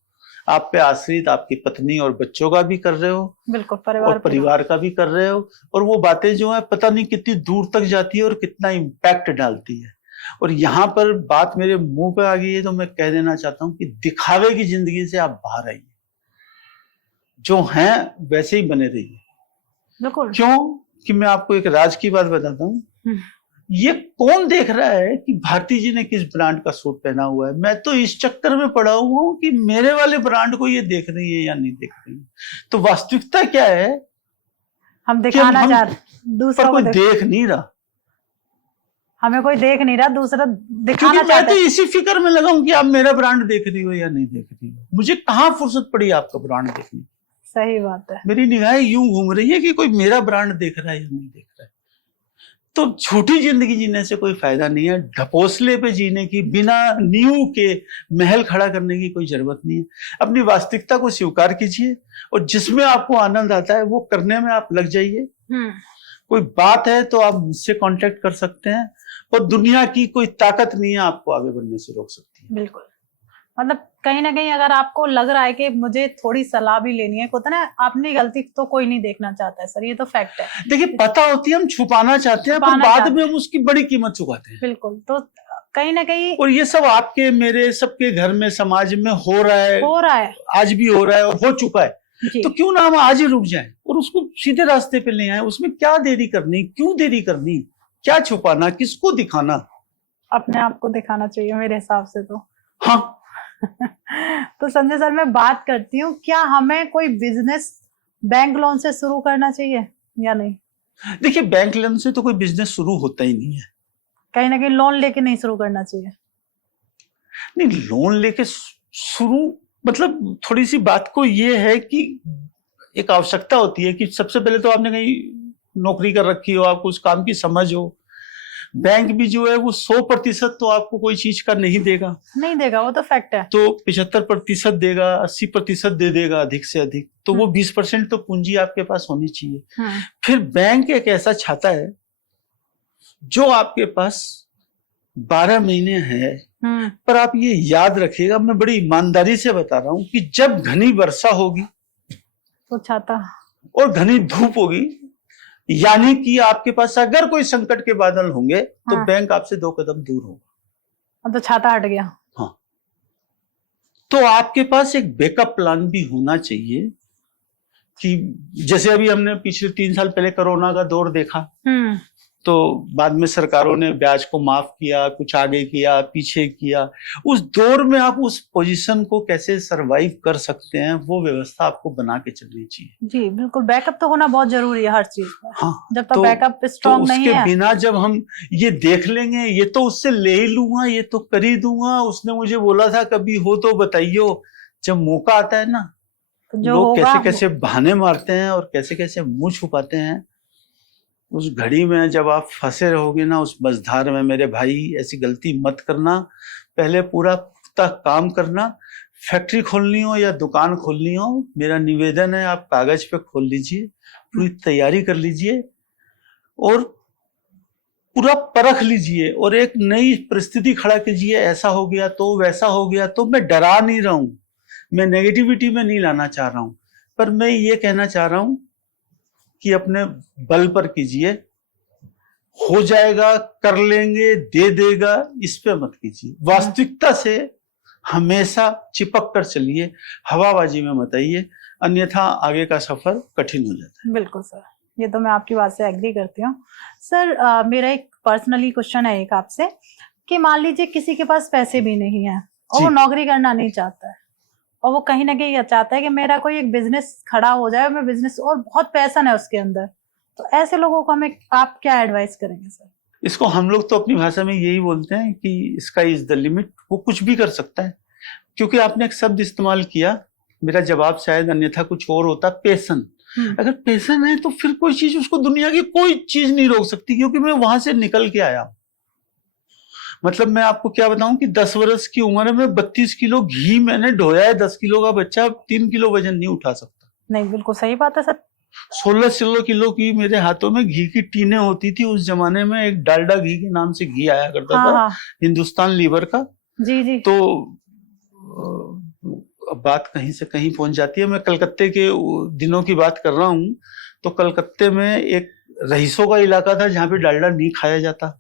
आप पे आश्रित आपकी पत्नी और बच्चों का भी कर रहे हो, बिल्कुल, परिवार का भी कर रहे हो। और वो बातें जो है पता नहीं कितनी दूर तक जाती है और कितना इम्पैक्ट डालती है। और यहाँ पर बात मेरे मुंह पे आ गई है तो मैं कह देना चाहता हूँ कि दिखावे की जिंदगी से आप बाहर आइए, जो हैं वैसे ही बने रहिए। बिल्कुल। क्यों कि मैं आपको एक राज की बात बताता हूँ। ये कौन देख रहा है कि भारती जी ने किस ब्रांड का सूट पहना हुआ है? मैं तो इस चक्कर में पड़ा हुआ हूँ कि मेरे वाले ब्रांड को ये देख रही है या नहीं देख रही है। तो वास्तविकता क्या है, हम दिखाना चाह रहे, दूसरा कोई देख नहीं रहा, हमें कोई देख नहीं रहा, दूसरा दिखाना चाहता है। मैं तो इसी फिक्र में लगा हूं कि आप मेरा ब्रांड देख रही हो या नहीं देख रही हो। मुझे कहाँ फुर्सत पड़ी आपका ब्रांड देखने। सही बात है। मेरी निगाहें यूं घूम रही है कि कोई मेरा ब्रांड देख रहा है या नहीं देख रहा है। तो झूठी जिंदगी जीने से कोई फायदा नहीं है। ढकोसले पे जीने की, बिना नींव के महल खड़ा करने की कोई जरूरत नहीं है। अपनी वास्तविकता को स्वीकार कीजिए और जिसमें आपको आनंद आता है वो करने में आप लग जाइए। कोई बात है तो आप मुझसे कांटेक्ट कर सकते हैं और दुनिया की कोई ताकत नहीं है आपको आगे बढ़ने से रोक सकती है। बिल्कुल, मतलब कहीं ना कहीं अगर आपको लग रहा है कि मुझे थोड़ी सलाह भी लेनी है, होता ना, अपनी गलती तो कोई नहीं देखना चाहता है सर, ये तो फैक्ट है। देखिए पता होती है, हम छुपाना चाहते हैं, पर बाद में हम उसकी बड़ी कीमत चुकाते हैं। बिल्कुल, तो कहीं ना कहीं, और ये सब आपके मेरे सबके घर में, समाज में हो रहा है, आज भी हो रहा है और हो चुका है। तो क्यों ना हम आज ही रुक जाएं और उसको सीधे रास्ते पे ले आए। उसमें क्या देरी करनी, क्यों देरी करनी, क्या छुपाना, किसको दिखाना? अपने आप को दिखाना चाहिए मेरे हिसाब से तो। हाँ। तो संजय सर, मैं बात करती हूँ, क्या हमें कोई बिजनेस बैंक लोन से शुरू करना चाहिए या नहीं? देखिए, बैंक लोन से तो कोई बिजनेस शुरू होता ही नहीं है। कहीं ना कहीं लोन लेके नहीं शुरू करना चाहिए। नहीं, लोन लेके शुरू मतलब थोड़ी सी बात को ये है कि एक आवश्यकता होती है कि सबसे पहले तो आपने कहीं नौकरी कर रखी हो, आपको उस काम की समझ हो। बैंक भी जो है वो 100% तो आपको कोई चीज का नहीं देगा, वो तो फैक्ट है। तो 75% देगा, 80% दे देगा अधिक से अधिक, तो वो 20% तो पूंजी आपके पास होनी चाहिए। फिर बैंक एक ऐसा छाता है जो आपके पास 12 महीने है, पर आप ये याद रखिएगा, मैं बड़ी ईमानदारी से बता रहा हूं कि जब घनी वर्षा होगी तो छाता और घनी धूप होगी, यानी कि आपके पास अगर कोई संकट के बादल होंगे तो बैंक आपसे 2 कदम दूर होगा। तो छाता हट गया। हाँ, तो आपके पास एक बैकअप प्लान भी होना चाहिए कि जैसे अभी हमने पिछले 3 साल पहले कोरोना का दौर देखा, तो बाद में सरकारों ने ब्याज को माफ किया, कुछ आगे किया, पीछे किया। उस दौर में आप उस पोजीशन को कैसे सरवाइव कर सकते हैं, वो व्यवस्था आपको बना के चलनी चाहिए। जी बिल्कुल, बैकअप तो होना बहुत जरूरी है हर चीज में। हाँ, जब तक बैकअप स्ट्रांग नहीं है, उसके बिना जब हम ये देख लेंगे ये तो उससे ले ही लूंगा, ये तो कर ही दूंगा, उसने मुझे बोला था कभी हो तो बताइयो, जब मौका आता है ना तो लोग कैसे कैसे बहाने मारते हैं और कैसे कैसे मुंह छुपाते हैं। उस घड़ी में जब आप फंसे रहोगे ना उस मझधार में, मेरे भाई ऐसी गलती मत करना। पहले पूरा पुख्ता काम करना। फैक्ट्री खोलनी हो या दुकान खोलनी हो, मेरा निवेदन है आप कागज पे खोल लीजिए, पूरी तैयारी कर लीजिए और पूरा परख लीजिए और एक नई परिस्थिति खड़ा कीजिए। ऐसा हो गया तो, वैसा हो गया तो। मैं डरा नहीं रहा हूं, मैं नेगेटिविटी में नहीं लाना चाह रहा हूं, पर मैं ये कहना चाह रहा हूं कि अपने बल पर कीजिए। हो जाएगा, कर लेंगे, दे देगा, इस पे मत कीजिए। वास्तविकता से हमेशा चिपक कर चलिए, हवाबाजी में मत आइए, अन्यथा आगे का सफर कठिन हो जाता है। बिल्कुल सर, ये तो मैं आपकी बात से एग्री करती हूँ। सर मेरा एक पर्सनली क्वेश्चन है एक आपसे कि मान लीजिए किसी के पास पैसे भी नहीं है और वो नौकरी करना नहीं चाहता है और वो कहीं ना कहीं चाहता है कि मेरा कोई एक बिजनेस खड़ा हो जाए, मैं बिजनेस और बहुत पैशन है उसके अंदर, तो ऐसे लोगों को हमें आप क्या एडवाइस करेंगे सर? इसको हम लोग तो अपनी भाषा में यही बोलते हैं कि स्काई इज द लिमिट। वो कुछ भी कर सकता है, क्योंकि आपने एक शब्द इस्तेमाल किया, मेरा जवाब शायद अन्यथा कुछ और होता, पैशन। अगर पैशन है तो फिर कोई चीज, उसको दुनिया की कोई चीज नहीं रोक सकती, क्योंकि मैं वहां से निकल के आया हूं। मतलब मैं आपको क्या बताऊं कि 10 वर्ष की उम्र में 32 किलो घी मैंने ढोया है। 10 किलो का बच्चा 3 किलो वजन नहीं उठा सकता। नहीं, बिल्कुल सही बात है सर। 16 किलो की मेरे हाथों में घी की टीनें होती थी। उस जमाने में एक डालडा घी के नाम से घी आया करता था, हिंदुस्तान लीवर का। जी। तो बात कहीं से कहीं पहुंच जाती है। मैं कलकत्ते के दिनों की बात कर रहा हूँ, तो कलकत्ते में एक रईसों का इलाका था जहाँ पे डालडा नहीं खाया जाता।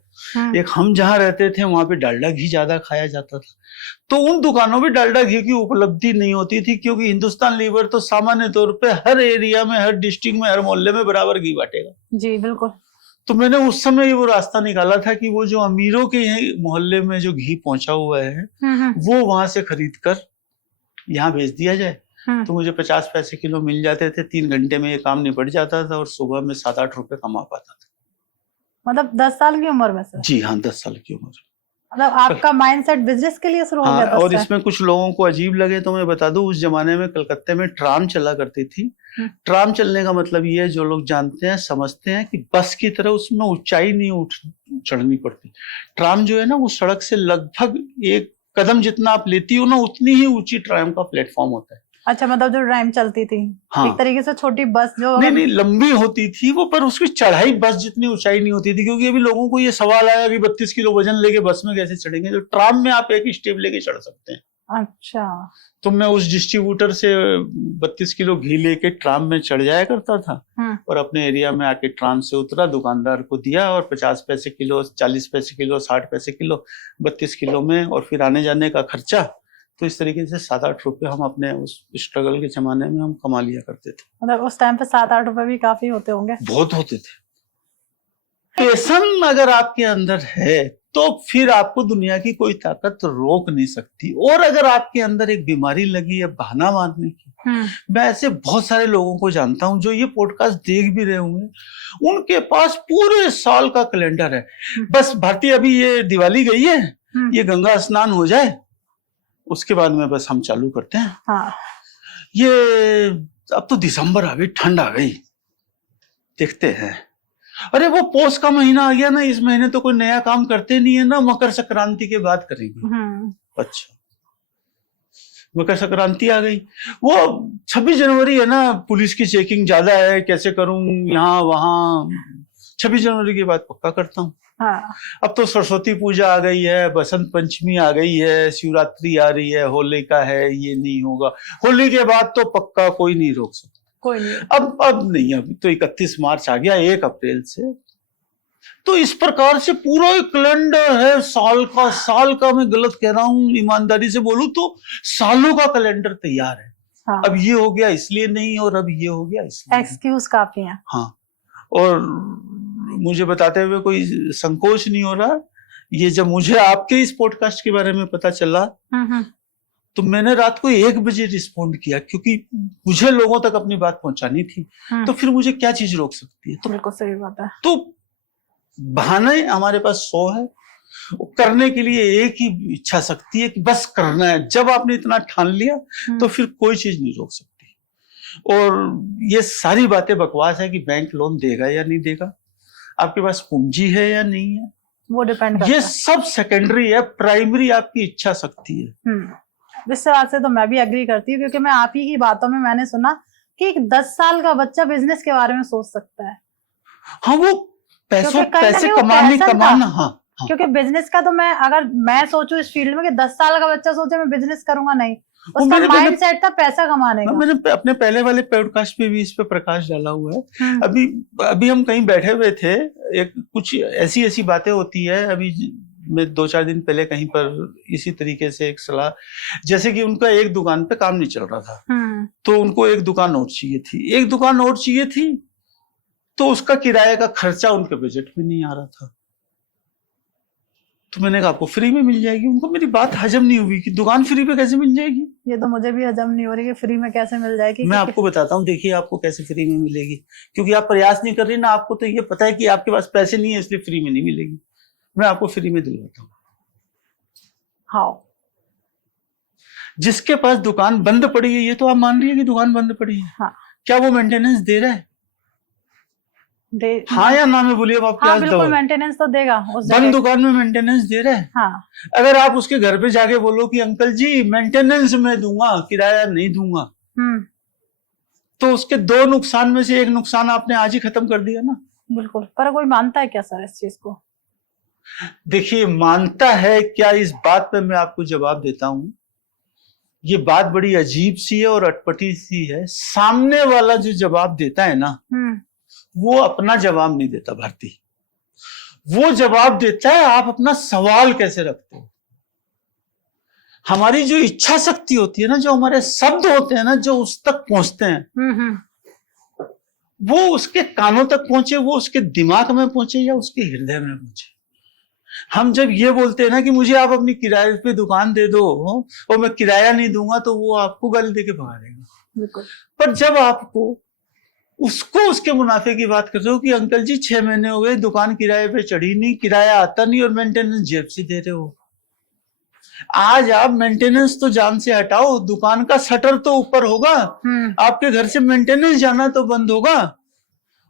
एक हम जहाँ रहते थे वहां पे डालडा घी ज्यादा खाया जाता था। तो उन दुकानों में डालडा घी की उपलब्धि नहीं होती थी, क्योंकि हिंदुस्तान लीवर तो सामान्य तौर पे हर एरिया में, हर डिस्ट्रिक्ट में, हर मोहल्ले में बराबर घी बांटेगा। जी बिल्कुल। तो मैंने उस समय वो रास्ता निकाला था कि वो जो अमीरों के मोहल्ले में जो घी पहुंचा हुआ है वो वहां से खरीद कर यहाँ भेज दिया जाए। तो मुझे 50 पैसे किलो मिल जाते थे। 3 घंटे में ये काम निपट जाता था और सुबह में 7-8 रुपए कमा पाता था। मतलब 10 साल की उम्र में सर? जी हाँ, 10 साल की उम्र। मतलब आपका माइंडसेट बिजनेस के लिए शुरू हो गया था? और इसमें कुछ लोगों को अजीब लगे तो मैं बता दूं, उस जमाने में कलकत्ते में ट्राम चला करती थी। ट्राम चलने का मतलब ये है, जो लोग जानते हैं समझते हैं, कि बस की तरह उसमें ऊंचाई नहीं चढ़नी पड़ती। ट्राम जो है ना, वो सड़क से लगभग 1 कदम जितना आप लेती हो ना, उतनी ही ऊंची ट्राम का प्लेटफॉर्म होता है। अच्छा, मतलब जो ट्राम चलती थी, हाँ, एक तरीके से छोटी बस जो नहीं लंबी होती थी वो, पर उसकी चढ़ाई बस जितनी ऊंचाई नहीं होती थी। क्योंकि अभी लोगों को ये सवाल आया कि 32 किलो वजन लेके बस में कैसे चढ़ेंगे। तो ट्राम में आप एक स्टेप लेके चढ़ सकते हैं। अच्छा। तो मैं उस डिस्ट्रीब्यूटर से 32 किलो घी लेके ट्राम में चढ़ जाया करता था और अपने एरिया में आके ट्राम से उतरा, दुकानदार को दिया और 50 पैसे किलो, 40 पैसे किलो, 60 पैसे किलो, 32 किलो में, और फिर आने जाने का खर्चा। तो इस तरीके से 7-8 रुपए हम अपने उस स्ट्रगल के जमाने में हम कमा लिया करते थे। मतलब उस टाइम पे 7-8 रुपए भी काफी होते होंगे? बहुत होते थे। पैशन अगर आपके अंदर है तो फिर आपको दुनिया की कोई ताकत रोक नहीं सकती। और अगर आपके अंदर एक बीमारी लगी है बहाना मारने की, मैं ऐसे बहुत सारे लोगों को जानता हूं जो ये पॉडकास्ट देख भी रहे होंगे, उनके पास पूरे साल का कैलेंडर है। बस भारतीय, अभी ये दिवाली गई है, ये गंगा स्नान हो जाए उसके बाद में बस हम चालू करते हैं। हाँ। ये अब तो दिसंबर आ गई, ठंड आ गई, देखते हैं। अरे वो पौष का महीना आ गया ना, इस महीने तो कोई नया काम करते नहीं है ना, मकर संक्रांति के बाद करेंगे। अच्छा, मकर संक्रांति आ गई, वो 26 जनवरी है ना, पुलिस की चेकिंग ज्यादा है, कैसे करूं यहाँ वहां, 26 जनवरी के बाद पक्का करता हूँ। हाँ। अब तो सरस्वती पूजा आ गई है, बसंत पंचमी आ गई है, शिवरात्रि आ रही है, होली का है, ये नहीं होगा। होली के बाद तो पक्का कोई नहीं रोक सकता, कोई नहीं। अब नहीं, अभी तो 31 मार्च आ गया, 1 अप्रैल से। तो इस प्रकार से पूरा एक कैलेंडर है साल का मैं गलत कह रहा हूँ, ईमानदारी से बोलूं तो सालों का कैलेंडर तैयार है। हाँ। अब ये हो गया इसलिए नहीं, और अब ये हो गया इसलिए। एक्सक्यूज काफी है। हाँ, और मुझे बताते हुए कोई संकोच नहीं हो रहा। ये जब मुझे आपके इस पॉडकास्ट के बारे में पता चला तो मैंने रात को 1 बजे रिस्पॉन्ड किया, क्योंकि मुझे लोगों तक अपनी बात पहुंचानी थी। तो फिर मुझे क्या चीज रोक सकती है? तो बिल्कुल सही बात है। तो बहाने हमारे पास 100 है, करने के लिए एक ही इच्छा शक्ति है कि बस करना है। जब आपने इतना ठान लिया तो फिर कोई चीज नहीं रोक सकती। और ये सारी बातें बकवास है कि बैंक लोन देगा या नहीं देगा, आपके पास पूंजी है या नहीं है, वो डिपेंड करता है। ये सब सेकेंडरी है, प्राइमरी आपकी इच्छा शक्ति है। इस बात से तो मैं भी एग्री करती हूँ, क्योंकि मैं आप ही की बातों में मैंने सुना कि 10 साल का बच्चा बिजनेस के बारे में सोच सकता है। हाँ, वो पैसे कमाना। हाँ, क्योंकि बिजनेस का तो अगर मैं सोचूं इस फील्ड में कि 10 साल का बच्चा सोचे मैं बिजनेस करूंगा, नहीं, उसका माइंडसेट था पैसा कमाने का। मैंने अपने पहले वाले पॉडकास्ट पे भी इस पे प्रकाश डाला हुआ है। अभी हम कहीं बैठे हुए थे, एक कुछ ऐसी बातें होती है। अभी मैं 2-4 दिन पहले कहीं पर इसी तरीके से एक सलाह, जैसे कि उनका एक दुकान पे काम नहीं चल रहा था, तो उनको एक दुकान और चाहिए थी, तो उसका किराए का खर्चा उनके बजट में नहीं आ रहा था। तो मैंने कहा आपको फ्री में मिल जाएगी। उनको मेरी बात हजम नहीं हुई कि दुकान फ्री पे कैसे मिल जाएगी। ये तो मुझे भी हजम नहीं हो रही कि फ्री में कैसे मिल जाएगी। मैं आपको बताता हूँ, देखिए आपको कैसे फ्री में मिलेगी, क्योंकि आप प्रयास नहीं कर रही ना। आपको तो ये पता है कि आपके पास पैसे नहीं है, इसलिए फ्री में नहीं मिलेगी। मैं आपको फ्री में दिलवाता हूँ। हाँ, जिसके पास दुकान बंद पड़ी है, ये तो आप मान रही है कि दुकान बंद पड़ी है, हाँ, क्या वो मेंटेनेंस दे रहा है? हाँ या ना में बोलिए आप। हाँ, बिल्कुल मेंटेनेंस तो देगा। बंद दुकान में मेंटेनेंस दे रहा है। हाँ। अगर आप उसके घर पे जाके बोलो कि अंकल जी मेंटेनेंस मैं दूंगा, किराया नहीं दूंगा, तो उसके 2 नुकसान में से 1 नुकसान आपने आज ही खत्म कर दिया ना। बिल्कुल। पर कोई मानता है क्या सर इस चीज को? देखिए, मानता है क्या, इस बात पे मैं आपको जवाब देता हूं। ये बात बड़ी अजीब सी है और अटपटी सी है। सामने वाला जो जवाब देता है ना, वो अपना जवाब नहीं देता भारती, वो जवाब देता है आप अपना सवाल कैसे रखते हो। हमारी जो इच्छा शक्ति होती है ना, जो हमारे शब्द होते हैं ना, जो उस तक पहुंचते हैं, वो उसके कानों तक पहुंचे, वो उसके दिमाग में पहुंचे या उसके हृदय में पहुंचे। हम जब ये बोलते हैं ना कि मुझे आप अपनी किराए पे दुकान दे दो और मैं किराया नहीं दूंगा, तो वो आपको गाली देके भगा देगा। पर जब आपको उसको उसके मुनाफे की बात कर रहे हो कि अंकल जी 6 महीने हो गए दुकान किराए पे चढ़ी नहीं, किराया आता नहीं और मेंटेनेंस जेब से दे रहे हो। आज आप मेंटेनेंस तो जान से हटाओ, दुकान का शटर तो ऊपर होगा, आपके घर से मेंटेनेंस जाना तो बंद होगा,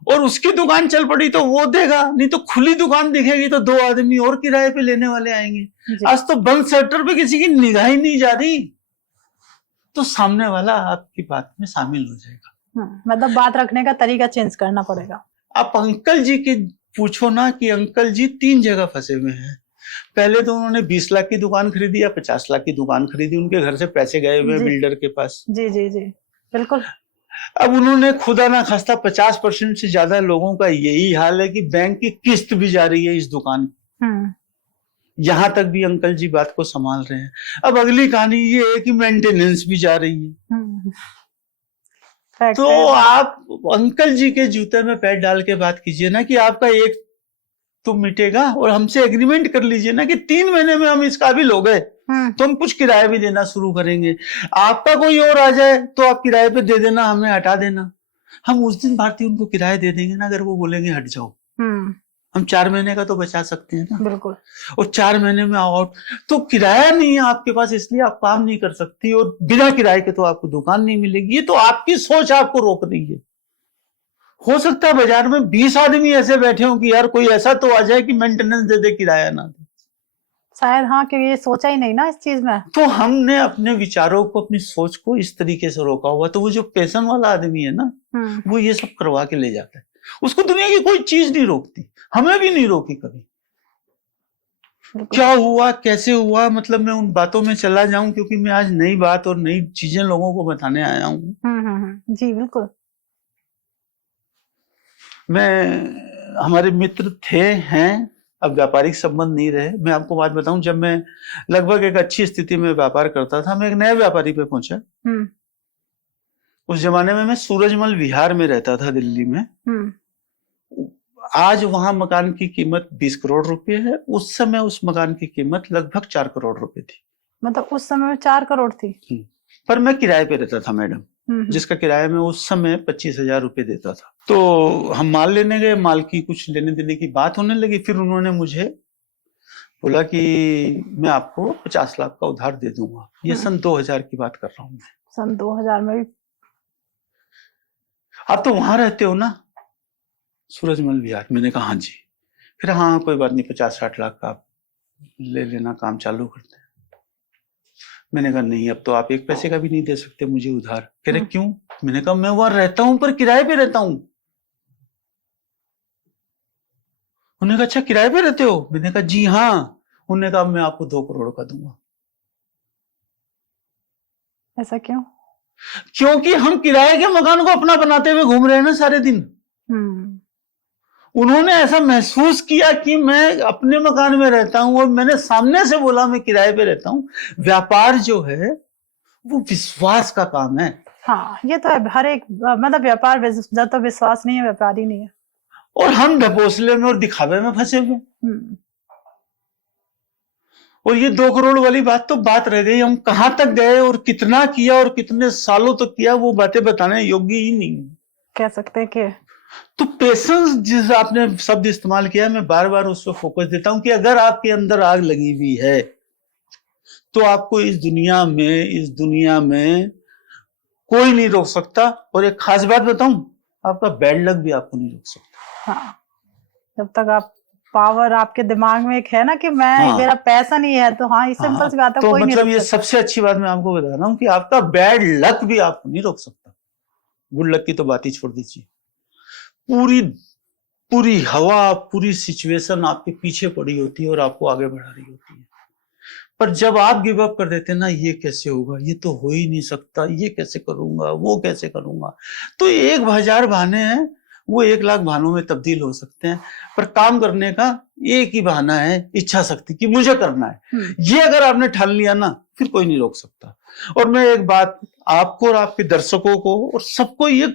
और उसकी दुकान चल पड़ी तो वो देगा, नहीं तो खुली दुकान दिखेगी तो 2 आदमी और किराए पे लेने वाले आएंगे। आज तो बंद शटर पे किसी की निगाह ही नहीं जा रही, तो सामने वाला आपकी बात में शामिल हो जाएगा। मतलब बात रखने का तरीका चेंज करना पड़ेगा। आप अंकल जी के पूछो ना कि अंकल जी 3 जगह फंसे हुए हैं। पहले तो उन्होंने 20 लाख की दुकान खरीदी या 50 लाख की दुकान खरीदी, उनके घर से पैसे गए हुए बिल्डर के पास। जी जी जी, बिल्कुल। अब उन्होंने खुदा ना खास्ता 50% से ज्यादा लोगों का यही हाल है कि बैंक की किस्त भी जा रही है इस दुकान की। यहां तक भी अंकल जी बात को संभाल रहे हैं। अब अगली कहानी ये है कि मेंटेनेंस भी जा रही है। तो आप अंकल जी के जूते में पैर डाल के बात कीजिए ना कि आपका एक तो मिटेगा, और हमसे एग्रीमेंट कर लीजिए ना कि 3 महीने में हम इस काबिल हो गए तो हम कुछ किराया भी देना शुरू करेंगे। आपका कोई और आ जाए तो आप किराए पे दे देना, हमें हटा देना। हम उस दिन भारतीय उनको किराया दे देंगे ना, अगर वो बोलेंगे हट जाओ। हम 4 महीने का तो बचा सकते हैं ना। बिल्कुल। और 4 महीने में आउट, तो किराया नहीं है आपके पास, इसलिए आप काम नहीं कर सकती, और बिना किराए के तो आपको दुकान नहीं मिलेगी। ये तो आपकी सोच आपको रोक रही है। हो सकता है बाजार में 20 आदमी ऐसे बैठे हों कि यार कोई ऐसा तो आ जाए कि मेंटेनेंस दे दे, किराया ना दे। शायद हाँ, क्योंकि ये सोचा ही नहीं ना इस चीज में। तो हमने अपने विचारों को, अपनी सोच को इस तरीके से रोका हुआ। तो वो जो पैशन वाला आदमी है ना, वो ये सब करवा के ले जाता है। उसको दुनिया की कोई चीज नहीं रोकती, हमें भी नहीं रोकी कभी। क्या हुआ, कैसे हुआ, मतलब मैं उन बातों में चला जाऊं, क्योंकि मैं आज नई बात और नई चीजें लोगों को बताने आया हूँ। जी बिल्कुल। हमारे मित्र थे, हैं, अब व्यापारिक संबंध नहीं रहे। मैं आपको बात बताऊं, जब मैं लगभग एक अच्छी स्थिति में व्यापार करता था, मैं एक नए व्यापारी पे पहुंचा। उस जमाने में मैं सूरजमल विहार में रहता था, दिल्ली में। आज वहां मकान की कीमत 20 करोड़ रुपए है। उस समय उस मकान की कीमत लगभग 4 करोड़ रुपए थी। मतलब उस समय 4 करोड़ थी। पर मैं किराए पे रहता था मैडम, जिसका किराया मैं उस समय 25,000 रुपए देता था। तो हम माल लेने गए, माल की कुछ लेने देने की बात होने लगी। फिर उन्होंने मुझे बोला कि मैं आपको 50 लाख का उधार दे दूंगा। ये सन 2000 की बात कर रहा हूँ मैं। सन 2000 में भी? आप तो वहां रहते हो ना, सूरजमल विहार। मैंने कहा हाँ जी। फिर हाँ कोई बात नहीं, 50-60 लाख का आप ले लेना, काम चालू करते हैं। मैंने कहा नहीं, अब तो आप 1 पैसे का भी नहीं दे सकते मुझे उधार। कह रहे क्यों? मैंने कहा मैं वहां रहता हूं पर किराए पे रहता हूं। उन्होंने कहा अच्छा किराए पे रहते हो? मैंने कहा जी हाँ। उन्होंने कहा मैं आपको 2 करोड़ का दूंगा। ऐसा क्यों? क्योंकि हम किराए के मकान को अपना बनाते हुए घूम रहे हैं ना सारे दिन। उन्होंने ऐसा महसूस किया कि मैं अपने मकान में रहता हूं, और मैंने सामने से बोला मैं किराए पे रहता हूं। व्यापार जो है वो विश्वास का काम है। हाँ, ये तो है। हर एक मतलब व्यापार जब तो विश्वास नहीं है, व्यापारी नहीं है। और हम ढपोसले में और दिखावे में फंसे हुए। और ये 2 करोड़ वाली बात तो बात रह गई। हम कहां तक गए और कितना किया और कितने सालों तक किया, वो बातें बताने योग्य ही नहीं कह सकते कि। तो पेशेंस जिस आपने शब्द इस्तेमाल किया, मैं बार बार उस पर फोकस देता हूं कि अगर आपके अंदर आग लगी हुई है तो आपको इस दुनिया में कोई नहीं रोक सकता। और एक खास बात बताऊं, आपका बैड लक भी आपको नहीं रोक सकता। हाँ, जब तक आप पावर आपके दिमाग में एक है ना कि मैं मेरा पैसा नहीं है, तो हाँ, सिंपल सी बात है। तो कोई मतलब नहीं ये सबसे अच्छी बात मैं आपको बता रहा हूँ कि आपका बैड लक भी आपको नहीं रोक सकता। गुड लक की तो बात ही छोड़ दीजिए। पूरी हवा, पूरी सिचुएशन आपके पीछे पड़ी होती है और आपको आगे बढ़ा रही होती है। पर जब आप गिव अप कर देते हैं ना, ये कैसे होगा, ये तो हो ही नहीं सकता, ये कैसे करूंगा, वो कैसे करूंगा, तो 1000 बहाने हैं, वो 1,00,000 बहानों में तब्दील हो सकते हैं। पर काम करने का एक ही बहाना है, इच्छा शक्ति, कि मुझे करना है। ये अगर आपने ठान लिया ना, फिर कोई नहीं रोक सकता। और मैं एक बात आपको और आपके दर्शकों को और सबको ये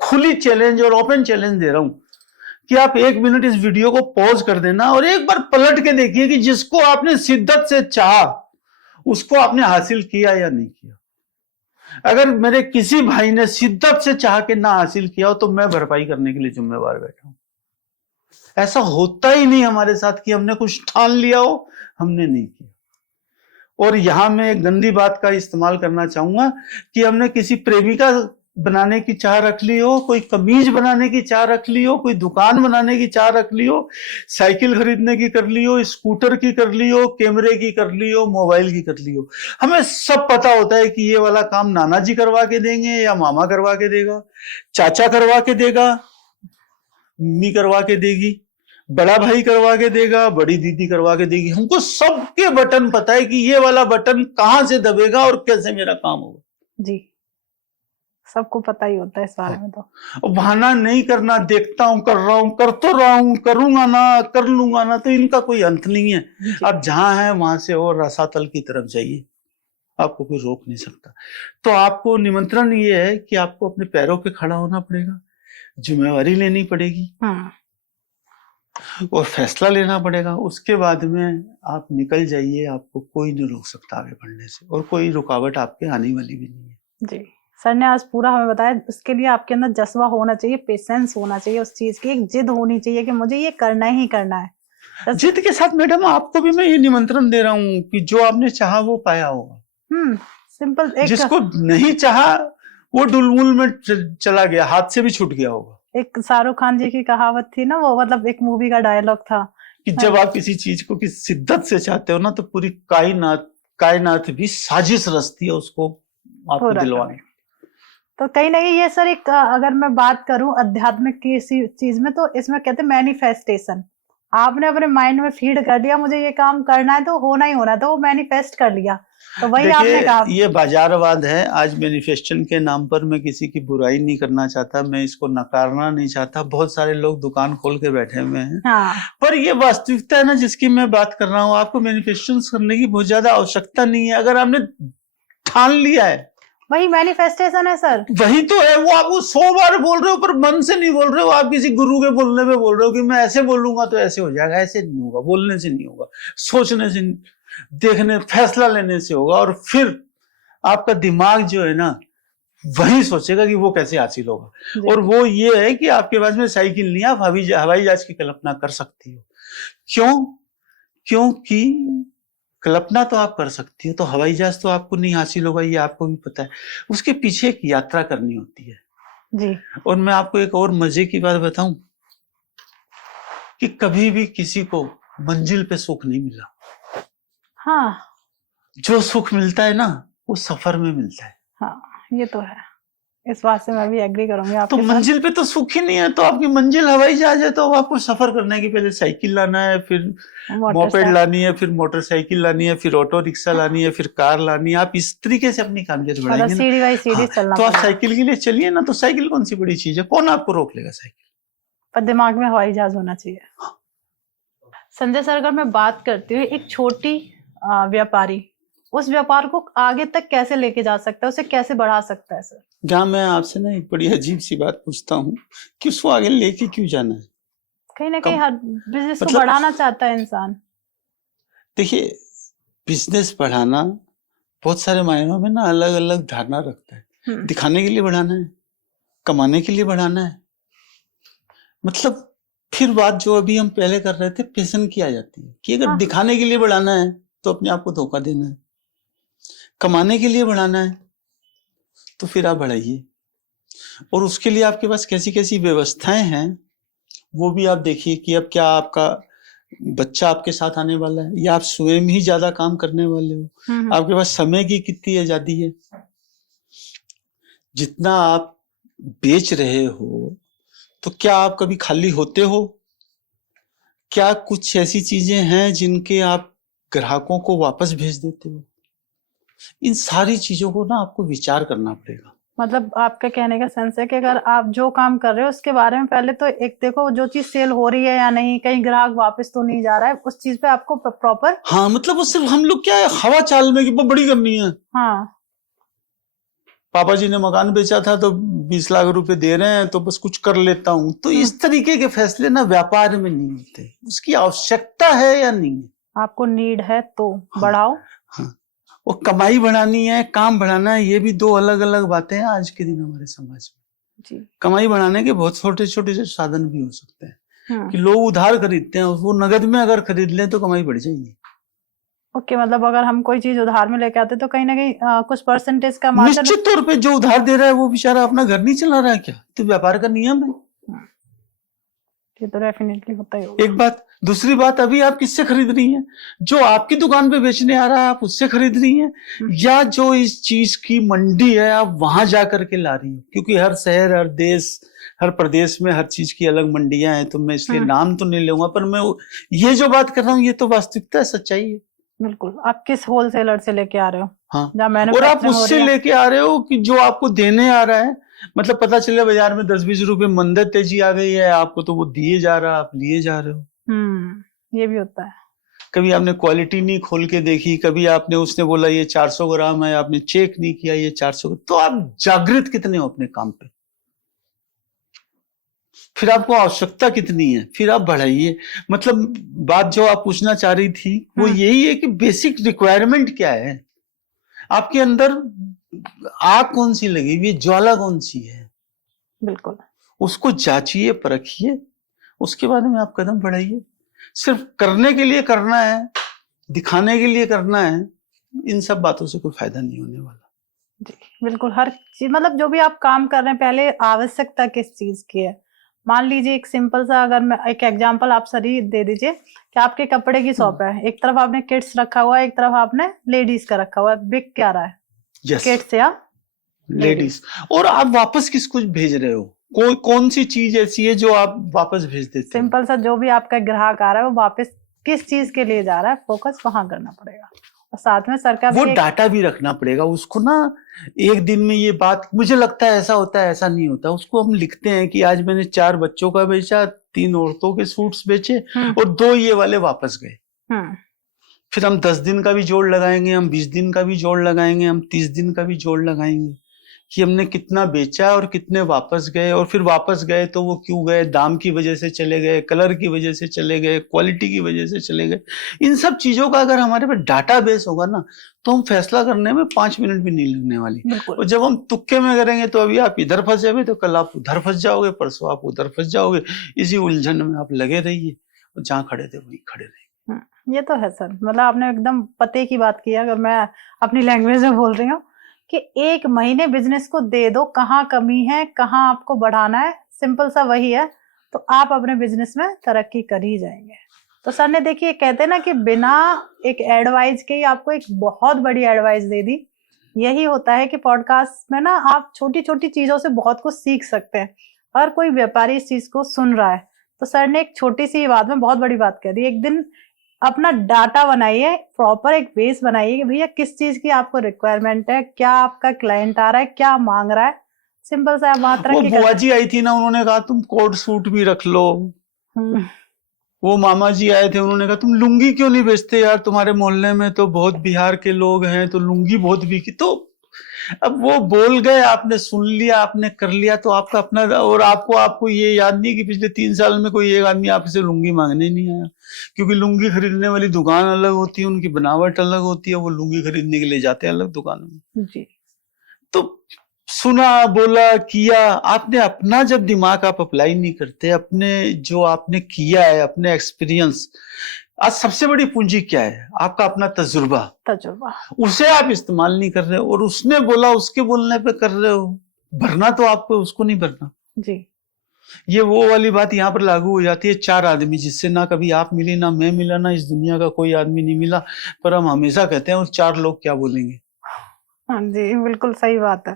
खुली चैलेंज और ओपन चैलेंज दे रहा हूं कि आप 1 मिनट इस वीडियो को पॉज कर देना और एक बार पलट के देखिए कि जिसको आपने शिद्दत से चाहा उसको आपने हासिल किया या नहीं किया। अगर मेरे किसी भाई ने शिद्दत से चाह के ना हासिल किया हो तो मैं भरपाई करने के लिए जिम्मेवार बैठा हूं। ऐसा होता ही नहीं हमारे साथ कि हमने कुछ ठान लिया हो, हमने नहीं किया। और यहां मैं एक गंदी बात का इस्तेमाल करना चाहूंगा कि हमने किसी प्रेमिका बनाने की चाह रख ली हो, कोई कमीज बनाने की चाह रख ली हो, कोई दुकान बनाने की चाह रख ली हो, साइकिल खरीदने की कर ली हो, स्कूटर की कर ली हो, कैमरे की कर ली हो, मोबाइल की कर ली हो। हमें सब पता होता है कि ये वाला काम नाना जी करवा के देंगे या मामा करवा के देगा, चाचा करवा के देगा, मम्मी करवा के देगी, बड़ा भाई करवा के देगा, बड़ी दीदी करवा के देगी। हमको सबके बटन पता है कि ये वाला बटन कहां से दबेगा और कैसे मेरा काम होगा। जी, सबको पता ही होता है इस बारे में। तो बहाना नहीं करना, देखता हूं, कर रहा हूं, कर तो रहा हूं, करूंगा ना, कर लूंगा ना, तो इनका कोई अंत नहीं है। आप जहां हैं वहां से और रसातल की तरफ जाइए, आपको कोई रोक नहीं सकता। तो आपको निमंत्रण ये है कि आपको अपने पैरों पे खड़ा होना पड़ेगा, जिम्मेवारी लेनी पड़ेगी और फैसला लेना पड़ेगा। उसके बाद में आप निकल जाइए, आपको कोई नहीं रोक सकता आगे बढ़ने से, और कोई रुकावट आपके आने वाली भी नहीं है। जी, सर ने आज पूरा हमें बताया। उसके लिए आपके अंदर जज्बा होना चाहिए, पेशेंस होना चाहिए, उस चीज की एक जिद होनी चाहिए कि मुझे ये करना ही करना है। जिद के साथ मैडम आपको भी मैं ये निमंत्रण दे रहा हूँ कि जो आपने चाहा वो पाया होगा। सिंपल। जिसको नहीं चाहा वो डुलमुल में चला गया, हाथ से भी छूट गया होगा। एक शाहरुख खान जी की कहावत थी ना, वो मतलब एक मूवी का डायलॉग था कि जब आप किसी चीज को किसी शिद्दत से चाहते हो ना, तो पूरी कायनात भी साजिश रचती है उसको आपको दिलवाने। तो कहीं ना कहीं ये सर एक, अगर मैं बात करूं आध्यात्मिक की इसी चीज में, तो इसमें कहते हैं मैनिफेस्टेशन। आपने अपने माइंड में फीड कर दिया मुझे ये काम करना है तो होना ही होना है, तो वो मैनिफेस्ट कर लिया। तो वही आपने कहा, ये बाजारवाद है। आज मैनिफेस्टेशन के नाम पर मैं किसी की बुराई नहीं करना चाहता, मैं इसको नकारना नहीं चाहता। बहुत सारे लोग दुकान खोल के बैठे हुए हैं। हाँ। पर ये वास्तविकता है ना जिसकी मैं बात कर रहा हूँ। आपको मैनिफेस्टेशन करने की बहुत ज्यादा आवश्यकता नहीं है। अगर आपने ठान लिया है, वही मैनिफेस्टेशन है सर। वही तो है। वो आप 100 बार बोल रहे हो पर मन से नहीं बोल रहे हो। आप किसी गुरु के बोलने पे बोल रहे हो कि मैं ऐसे बोलूंगा तो ऐसे हो जाएगा। ऐसे नहीं होगा, बोलने से नहीं होगा, सोचने से, देखने, फैसला लेने से होगा। और फिर आपका दिमाग जो है ना वही सोचेगा कि वो कैसे हासिल होगा। और वो ये है कि आपके पास में साइकिल नहीं, आप हवाई जहाज की कल्पना कर सकती हो। क्यों? क्योंकि कल्पना तो आप कर सकती हो, तो हवाई जहाज तो आपको नहीं हासिल होगा, ये आपको भी पता है। उसके पीछे एक यात्रा करनी होती है जी। और मैं आपको एक और मजे की बात बताऊं कि कभी भी किसी को मंजिल पे सुख नहीं मिला। हाँ। जो सुख मिलता है ना वो सफर में मिलता है। हाँ, ये तो है। इस बात से मैं भी एग्री करूंगी आपके तो मंजिल पे तो सुख ही नहीं है। तो आपकी मंजिल हवाई जहाज है, तो आपको सफर करने की पहले साइकिल लाना है, फिर मोपेड लानी है, फिर मोटरसाइकिल लानी है, फिर ऑटो रिक्शा लानी है, फिर कार लानी है। आप इस तरीके से अपनी कामयाबी बढ़ाएंगे सीढ़ी बाई सीढ़ी चलना। तो आप साइकिल के लिए चलिए ना। तो साइकिल कौन सी बड़ी चीज है, कौन आपको रोक लेगा साइकिल पर? दिमाग में हवाई जहाज होना चाहिए। संजय सर, अगर मैं बात करती हूँ एक छोटी व्यापारी, उस व्यापार को आगे तक कैसे लेके जा सकता है, उसे कैसे बढ़ा सकता है सर? जहाँ मैं आपसे ना एक बड़ी अजीब सी बात पूछता हूँ कि उसको आगे लेके क्यों जाना है? कहीं ना कहीं हर बिजनेस को बढ़ाना चाहता है इंसान। देखिए, बिजनेस बढ़ाना बहुत सारे मायनों में ना अलग अलग धारणा रखता है। दिखाने के लिए बढ़ाना है, कमाने के लिए बढ़ाना है। मतलब फिर बात जो अभी हम पहले कर रहे थे पैशन की आ जाती है कि अगर दिखाने के लिए बढ़ाना है तो अपने आप को धोखा देना है, कमाने के लिए बढ़ाना है तो फिर आप बढ़ाइए। और उसके लिए आपके पास कैसी कैसी व्यवस्थाएं हैं वो भी आप देखिए कि अब क्या आपका बच्चा आपके साथ आने वाला है या आप स्वयं ही ज्यादा काम करने वाले हो। आपके पास समय की कितनी आजादी है। जितना आप बेच रहे हो तो क्या आप कभी खाली होते हो? क्या कुछ ऐसी चीजें हैं जिनके आप ग्राहकों को वापस भेज देते हो? इन सारी चीजों को ना आपको विचार करना पड़ेगा। मतलब आपका कहने का सेंस है कि अगर आप जो काम कर रहे हो उसके बारे में पहले तो एक देखो जो चीज सेल हो रही है या नहीं, कहीं ग्राहक वापस तो नहीं जा रहा है, उस चीज पे आपको प्रॉपर। हाँ, मतलब वो सिर्फ हम लोग क्या है हवा चाल में कि वो बड़ी करनी है। हाँ, पापा जी ने मकान बेचा था तो 20 लाख रुपए दे रहे हैं तो बस कुछ कर लेता हूं। तो इस तरीके के फैसले ना व्यापार में नहीं होते। उसकी आवश्यकता है या नहीं है, आपको नीड है तो बढ़ाओ। हाँ, वो कमाई बढ़ानी है, काम बढ़ाना है, ये भी दो अलग अलग बातें हैं आज के दिन हमारे समाज में। जी। कमाई बढ़ाने के बहुत छोटे छोटे से साधन भी हो सकते हैं कि लोग उधार खरीदते हैं, वो नगद में अगर खरीद लें तो कमाई बढ़ जाएगी। ओके, मतलब अगर हम कोई चीज उधार में लेके आते तो कहीं ना कहीं कुछ परसेंटेज का निश्चित तौर पे जो उधार दे रहा है वो बेचारा अपना घर नहीं चला रहा है क्या? तो व्यापार का नियम है, ये तो डेफिनेटली होता ही होगा। एक बात। दूसरी बात, अभी आप किससे खरीद रही हैं? जो आपकी दुकान पे बेचने आ रहा है आप उससे खरीद रही हैं या जो इस चीज की मंडी है आप वहां जाकर के ला रही हैं? क्योंकि हर शहर, हर देश, हर प्रदेश में हर चीज की अलग मंडियां हैं, तो मैं इसलिए नाम तो नहीं लूंगा, पर मैं ये जो बात कर रहा हूँ ये तो वास्तविकता है, सच्चाई है। बिल्कुल। आप किस होलसेलर से लेके आ रहे हो? हाँ, और आप उससे लेके आ रहे हो कि जो आपको देने आ रहा है, मतलब पता चले बाजार में 10-20 रुपए मंदे तेजी आ गई है आपको, तो वो दिए जा रहा, आप लिए जा रहे हो। ये भी होता है। कभी आपने क्वालिटी नहीं खोल के देखी, कभी आपने, उसने बोला ये 400 ग्राम है, आपने चेक नहीं किया ये 400। तो आप जागृत कितने हो अपने काम पे? फिर आपको आवश्यकता कितनी है, फिर आप बढ़ाइए। मतलब बात जो आप पूछना चाह रही थी वो यही है कि बेसिक रिक्वायरमेंट क्या है आपके अंदर। आग कौन सी लगी हुई है, ज्वाला कौन सी है, बिल्कुल उसको जांचिए, परखिए, उसके बाद में आप कदम बढ़ाइए। सिर्फ करने के लिए करना है, दिखाने के लिए करना है, इन सब बातों से कोई फायदा नहीं होने वाला। जी बिल्कुल, हर चीज मतलब जो भी आप काम कर रहे हैं पहले आवश्यकता किस चीज की है। मान लीजिए एक सिंपल सा, अगर मैं एक एग्जांपल आप सही दे दीजिए कि आपके कपड़े की शॉप है, एक तरफ आपने किड्स रखा हुआ है, एक तरफ आपने लेडीज का रखा हुआ है, बिक क्या रहा है? किड्स या लेडीज। और आप वापस किसको भेज रहे हो? कौन सी चीज ऐसी है जो आप वापस भेज देते हो? सिंपल सा, जो भी आपका ग्राहक आ रहा है वो वापस किस चीज के लिए जा रहा है, फोकस वहां करना पड़ेगा। और साथ में सरकार वो डाटा भी रखना पड़ेगा उसको ना। एक दिन में ये बात, मुझे लगता है ऐसा होता है, ऐसा नहीं होता। उसको हम लिखते हैं कि आज मैंने 4 बच्चों का बेचा, 3 औरतों के सूट्स बेचे और 2 ये वाले वापस गए। फिर हम 10 दिन का भी जोड़ लगाएंगे, हम 20 दिन का भी जोड़ लगाएंगे, हम 30 दिन का भी जोड़ लगाएंगे कि हमने कितना बेचा और कितने वापस गए। और फिर वापस गए तो वो क्यों गए? दाम की वजह से चले गए, कलर की वजह से चले गए, क्वालिटी की वजह से चले गए। इन सब चीजों का अगर हमारे पास डाटा बेस होगा ना, तो हम फैसला करने में 5 मिनट भी नहीं लगने वाली। और जब हम तुक्के में करेंगे तो अभी आप इधर फंसे हुए, तो कल आप उधर फंस जाओगे, परसों आप उधर फंस जाओगे। इसी उलझन में आप लगे रहिए और जहाँ खड़े थे वहीं खड़े रहिए। ये तो है सर, मतलब आपने एकदम पते की बात की है। अगर मैं अपनी लैंग्वेज में बोल रही हूँ कि 1 महीने बिजनेस को दे दो, कहाँ कमी है, कहाँ आपको बढ़ाना है, सिंपल सा वही है, तो आप अपने बिजनेस में तरक्की कर ही जाएंगे। तो सर ने देखिए, कहते हैं ना कि बिना एक एडवाइस के ही आपको एक बहुत बड़ी एडवाइस दे दी। यही होता है कि पॉडकास्ट में ना आप छोटी छोटी चीजों से बहुत कुछ सीख सकते हैं। अगर कोई व्यापारी इस चीज को सुन रहा है तो सर ने एक छोटी सी बात में बहुत बड़ी बात कह दी। एक दिन अपना डाटा बनाइए, प्रॉपर एक बेस बनाइए कि भैया किस चीज की आपको रिक्वायरमेंट है, क्या आपका क्लाइंट आ रहा है, क्या मांग रहा है। सिंपल सा बात। वो बुआ जी आई थी ना, उन्होंने कहा तुम कोट सूट भी रख लो। वो मामा जी आए थे, उन्होंने कहा तुम लुंगी क्यों नहीं बेचते यार, तुम्हारे मोहल्ले में तो बहुत बिहार के लोग हैं, तो लुंगी बहुत बिकी। तो अब वो बोल गए, आपने सुन लिया, आपने कर लिया, तो आपका अपना। और आपको ये याद नहीं कि पिछले 3 साल में कोई एक आदमी आपसे लुंगी मांगने नहीं आया, क्योंकि लुंगी खरीदने वाली दुकान अलग होती है, उनकी बनावट अलग होती है, वो लुंगी खरीदने के लिए जाते हैं अलग दुकानों में जी। तो सुना, बोला, किया। आपने अपना जब दिमाग आप अप्लाई नहीं करते, अपने जो आपने किया है, अपने एक्सपीरियंस। आज सबसे बड़ी पूंजी क्या है? आपका अपना तजुर्बा। उसे आप इस्तेमाल नहीं कर रहे हो, और उसने बोला उसके बोलने पे कर रहे हो। भरना तो आपको, उसको नहीं भरना जी। ये वो वाली बात यहाँ पर लागू हो जाती है। 4 आदमी जिससे ना कभी आप मिली, ना मैं मिला, ना इस दुनिया का कोई आदमी नहीं मिला, पर हम हमेशा कहते हैं उस 4 लोग क्या बोलेंगे। हाँ जी, बिल्कुल सही बात है।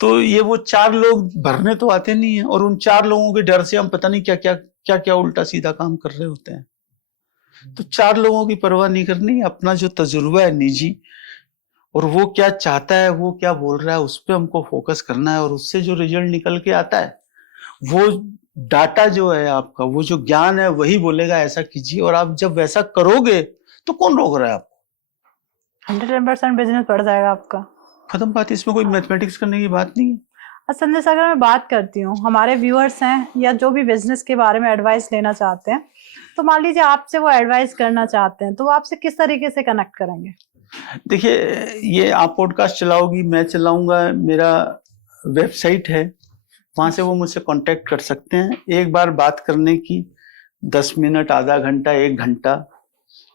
तो ये वो 4 लोग भरने तो आते नहीं है, और उन 4 लोगों के डर से हम पता नहीं क्या क्या उल्टा सीधा काम कर रहे होते हैं। तो 4 लोगों की परवाह नहीं करनी, अपना जो तजुर्बा है निजी, और वो क्या चाहता है, वो क्या बोल रहा है, उस पर हमको फोकस करना है। और उससे जो रिजल्ट निकल के आता है, वो डाटा जो है आपका, वो जो ज्ञान है, वही बोलेगा ऐसा कीजिए। और आप जब वैसा करोगे तो कौन रोक रहा है आपको? 100% बिजनेस बढ़ जाएगा आपका। खत्म बात, इसमें कोई मैथमेटिक्स करने की बात नहीं है। संजय सर, अगर मैं बात करती हूँ, हमारे व्यूअर्स हैं या जो भी बिजनेस के बारे में एडवाइस लेना चाहते हैं, तो मान लीजिए आपसे वो एडवाइस करना चाहते हैं, तो वो आपसे किस तरीके से कनेक्ट करेंगे? देखिए, ये आप पॉडकास्ट चलाओगी, मैं चलाऊंगा, मेरा वेबसाइट है, वहां से वो मुझसे कांटेक्ट कर सकते हैं। एक बार बात करने की 10 मिनट, आधा घंटा, 1 घंटा।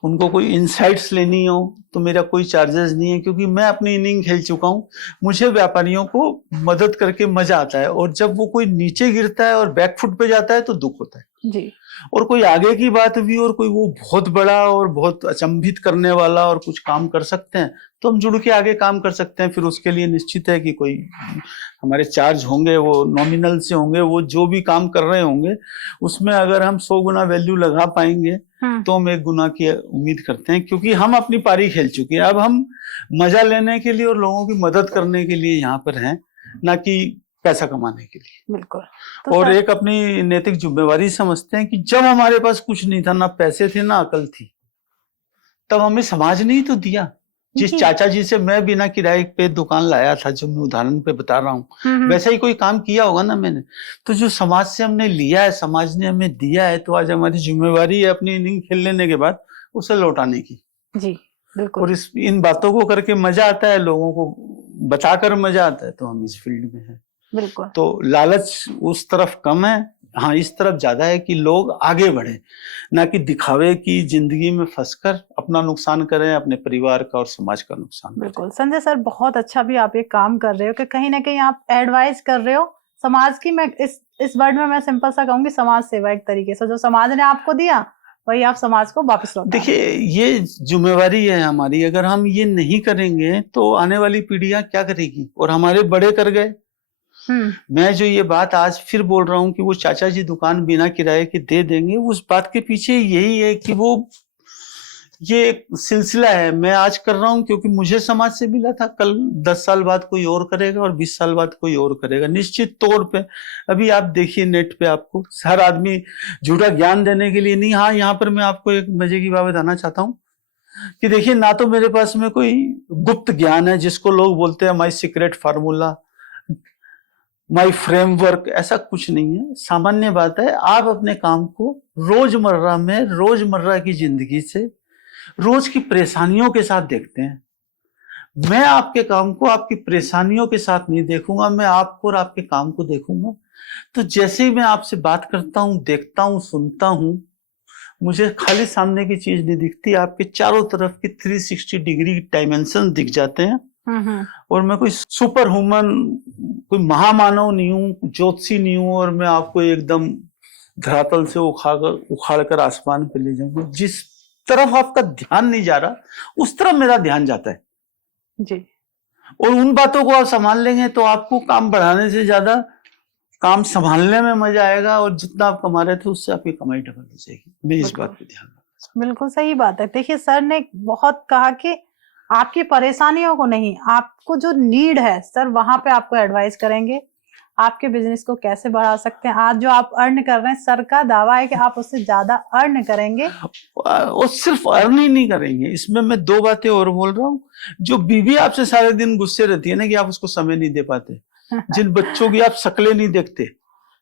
उनको कोई इनसाइट्स लेनी हो तो मेरा कोई चार्जेस नहीं है, क्योंकि मैं अपनी इनिंग खेल चुका हूँ। मुझे व्यापारियों को मदद करके मजा आता है, और जब वो कोई नीचे गिरता है और बैकफुट पे जाता है तो दुख होता है जी। और कोई आगे की बात भी, और कोई वो बहुत बड़ा और बहुत अचंभित करने वाला और कुछ काम कर सकते हैं, तो हम जुड़ के आगे काम कर सकते हैं। फिर उसके लिए निश्चित है कि कोई हमारे चार्ज होंगे, वो नॉमिनल से होंगे। वो जो भी काम कर रहे होंगे उसमें अगर हम 100 गुना वैल्यू लगा पाएंगे तो हम 1 गुना की उम्मीद करते हैं, क्योंकि हम अपनी पारी खेल चुके हैं। अब हम मजा लेने के लिए और लोगों की मदद करने के लिए यहाँ पर हैं, ना कि पैसा कमाने के लिए। बिल्कुल। तो और एक अपनी नैतिक जिम्मेवारी समझते हैं कि जब हमारे पास कुछ नहीं था, ना पैसे थे, ना अकल थी, तब हमें समाज ने ही तो दिया। जिस चाचा जी से मैं बिना किराए पे दुकान लाया था, जो मैं उदाहरण पे बता रहा हूँ, वैसा ही कोई काम किया होगा ना मैंने। तो जो समाज से हमने लिया है, समाज ने हमें दिया है, तो आज हमारी जिम्मेवारी है अपनी इनिंग खेल लेने के बाद उसे लौटाने की जी। बिल्कुल। और इन बातों को करके मजा आता है, लोगों को बताकर मजा आता है तो हम इस फील्ड में हैं। बिल्कुल। तो लालच उस तरफ कम है, हाँ इस तरफ ज्यादा है कि लोग आगे बढ़े, ना कि दिखावे की जिंदगी में फंसकर अपना नुकसान करें, अपने परिवार का और समाज का नुकसान करें। बिल्कुल संजय सर, बहुत अच्छा भी आप ये काम कर रहे हो कि कहीं ना कहीं आप एडवाइस कर रहे हो समाज की। मैं इस वर्ड में मैं सिंपल सा कहूंगी, समाज सेवा एक तरीके से। जो समाज ने आपको दिया वही आप समाज को वापस लौटा। देखिए ये जिम्मेवारी है हमारी, अगर हम ये नहीं करेंगे तो आने वाली पीढ़ियां क्या करेगी, और हमारे बड़े कर गए। मैं जो ये बात आज फिर बोल रहा हूँ कि वो चाचा जी दुकान बिना किराए के दे देंगे, उस बात के पीछे यही है कि वो ये एक सिलसिला है। मैं आज कर रहा हूँ क्योंकि मुझे समाज से मिला था, कल 10 साल बाद कोई और करेगा और 20 साल बाद कोई और करेगा, निश्चित तौर पे। अभी आप देखिए नेट पे आपको हर आदमी झूठा ज्ञान देने के लिए नहीं। हाँ, यहाँ पर मैं आपको एक मजे की बात बताना चाहता हूँ कि देखिए, ना तो मेरे पास में कोई गुप्त ज्ञान है जिसको लोग बोलते हैं my secret formula, my framework, ऐसा कुछ नहीं है। सामान्य बात है, आप अपने काम को रोजमर्रा में, रोजमर्रा की जिंदगी से, रोज की परेशानियों के साथ देखते हैं। मैं आपके काम को आपकी परेशानियों के साथ नहीं देखूंगा, मैं आपको और आपके काम को देखूंगा। तो जैसे ही मैं आपसे बात करता हूं, देखता हूं, सुनता हूं, मुझे खाली सामने की चीज नहीं दिखती, आपके चारों तरफ की 360 डिग्री डायमेंशन दिख जाते हैं। और मैं कोई सुपर ह्यूमन, कोई महामानव नहीं हूं, ज्योतिषी नहीं हूं, और मैं आपको एकदम धरातल से उखाड़ कर आसमान पे ले जाऊंगा। जिस तरफ आपका ध्यान नहीं जा रहा, उस तरफ मेरा ध्यान जाता है जी। और उन बातों को आप संभाल लेंगे तो आपको काम बढ़ाने से ज्यादा काम संभालने में मजा आएगा, और जितना आप कमा रहे थे उससे आपकी कमाई डबल हो जाएगी। मैं इस बात पे ध्यान रखूंगा। बिल्कुल सही बात है। देखिए सर ने बहुत कहा कि आपकी परेशानियों को नहीं, आपको जो नीड है सर वहां पे आपको एडवाइस करेंगे, आपके बिजनेस को कैसे बढ़ा सकते हैं। आज जो आप अर्न कर रहे हैं, सर का दावा है कि आप उससे ज्यादा अर्न करेंगे। और सिर्फ अर्न ही नहीं करेंगे, इसमें मैं 2 बातें और बोल रहा हूँ। जो बीवी आपसे सारे दिन गुस्से रहती है ना कि आप उसको समय नहीं दे पाते, जिन बच्चों की आप शक्लें नहीं देखते,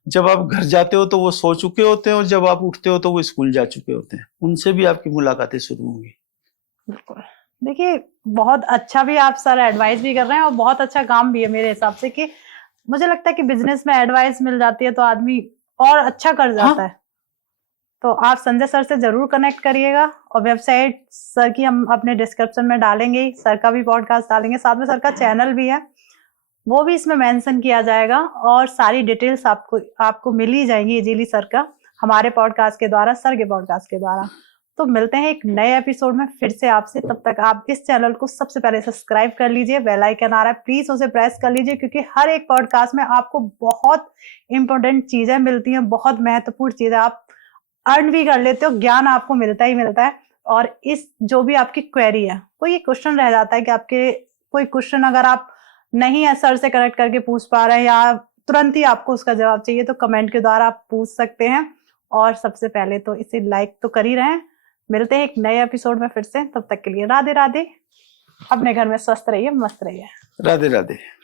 जब आप घर जाते हो तो वो सो चुके होते हैं और जब आप उठते हो तो वो स्कूल जा चुके होते हैं, उनसे भी आपकी मुलाकातें शुरू होंगी। बिल्कुल। देखिए बहुत अच्छा भी आप सर एडवाइस भी कर रहे हैं और बहुत अच्छा काम भी है मेरे हिसाब से, कि मुझे लगता है कि बिजनेस में एडवाइस मिल जाती है तो आदमी और अच्छा कर जाता है। तो आप संजय सर से जरूर कनेक्ट करिएगा, और वेबसाइट सर की हम अपने डिस्क्रिप्शन में डालेंगे, सर का भी पॉडकास्ट डालेंगे, साथ में सर का चैनल भी है वो भी इसमें मेंशन किया जाएगा, और सारी डिटेल्स आपको मिल ही जाएंगी इजीली सर का, हमारे पॉडकास्ट के द्वारा, सर के पॉडकास्ट के द्वारा। तो मिलते हैं एक नए एपिसोड में फिर से आपसे। तब तक आप इस चैनल को सबसे पहले सब्सक्राइब कर लीजिए, बेल आइकन आ रहा है प्लीज उसे प्रेस कर लीजिए, क्योंकि हर एक पॉडकास्ट में आपको बहुत इंपॉर्टेंट चीजें मिलती हैं, बहुत महत्वपूर्ण चीजें। आप अर्न भी कर लेते हो, ज्ञान आपको मिलता ही मिलता है। और इस जो भी आपकी क्वेरी है, कोई ये क्वेश्चन रह जाता है कि आपके कोई क्वेश्चन अगर आप नहीं है सर से कनेक्ट करके पूछ पा रहे हैं, या तुरंत ही आपको उसका जवाब चाहिए, तो कमेंट के द्वारा आप पूछ सकते हैं। और सबसे पहले तो इसे लाइक तो कर ही रहे हैं। मिलते हैं एक नए एपिसोड में फिर से, तब तक के लिए राधे राधे। अपने घर में स्वस्थ रहिए, मस्त रहिए। राधे राधे।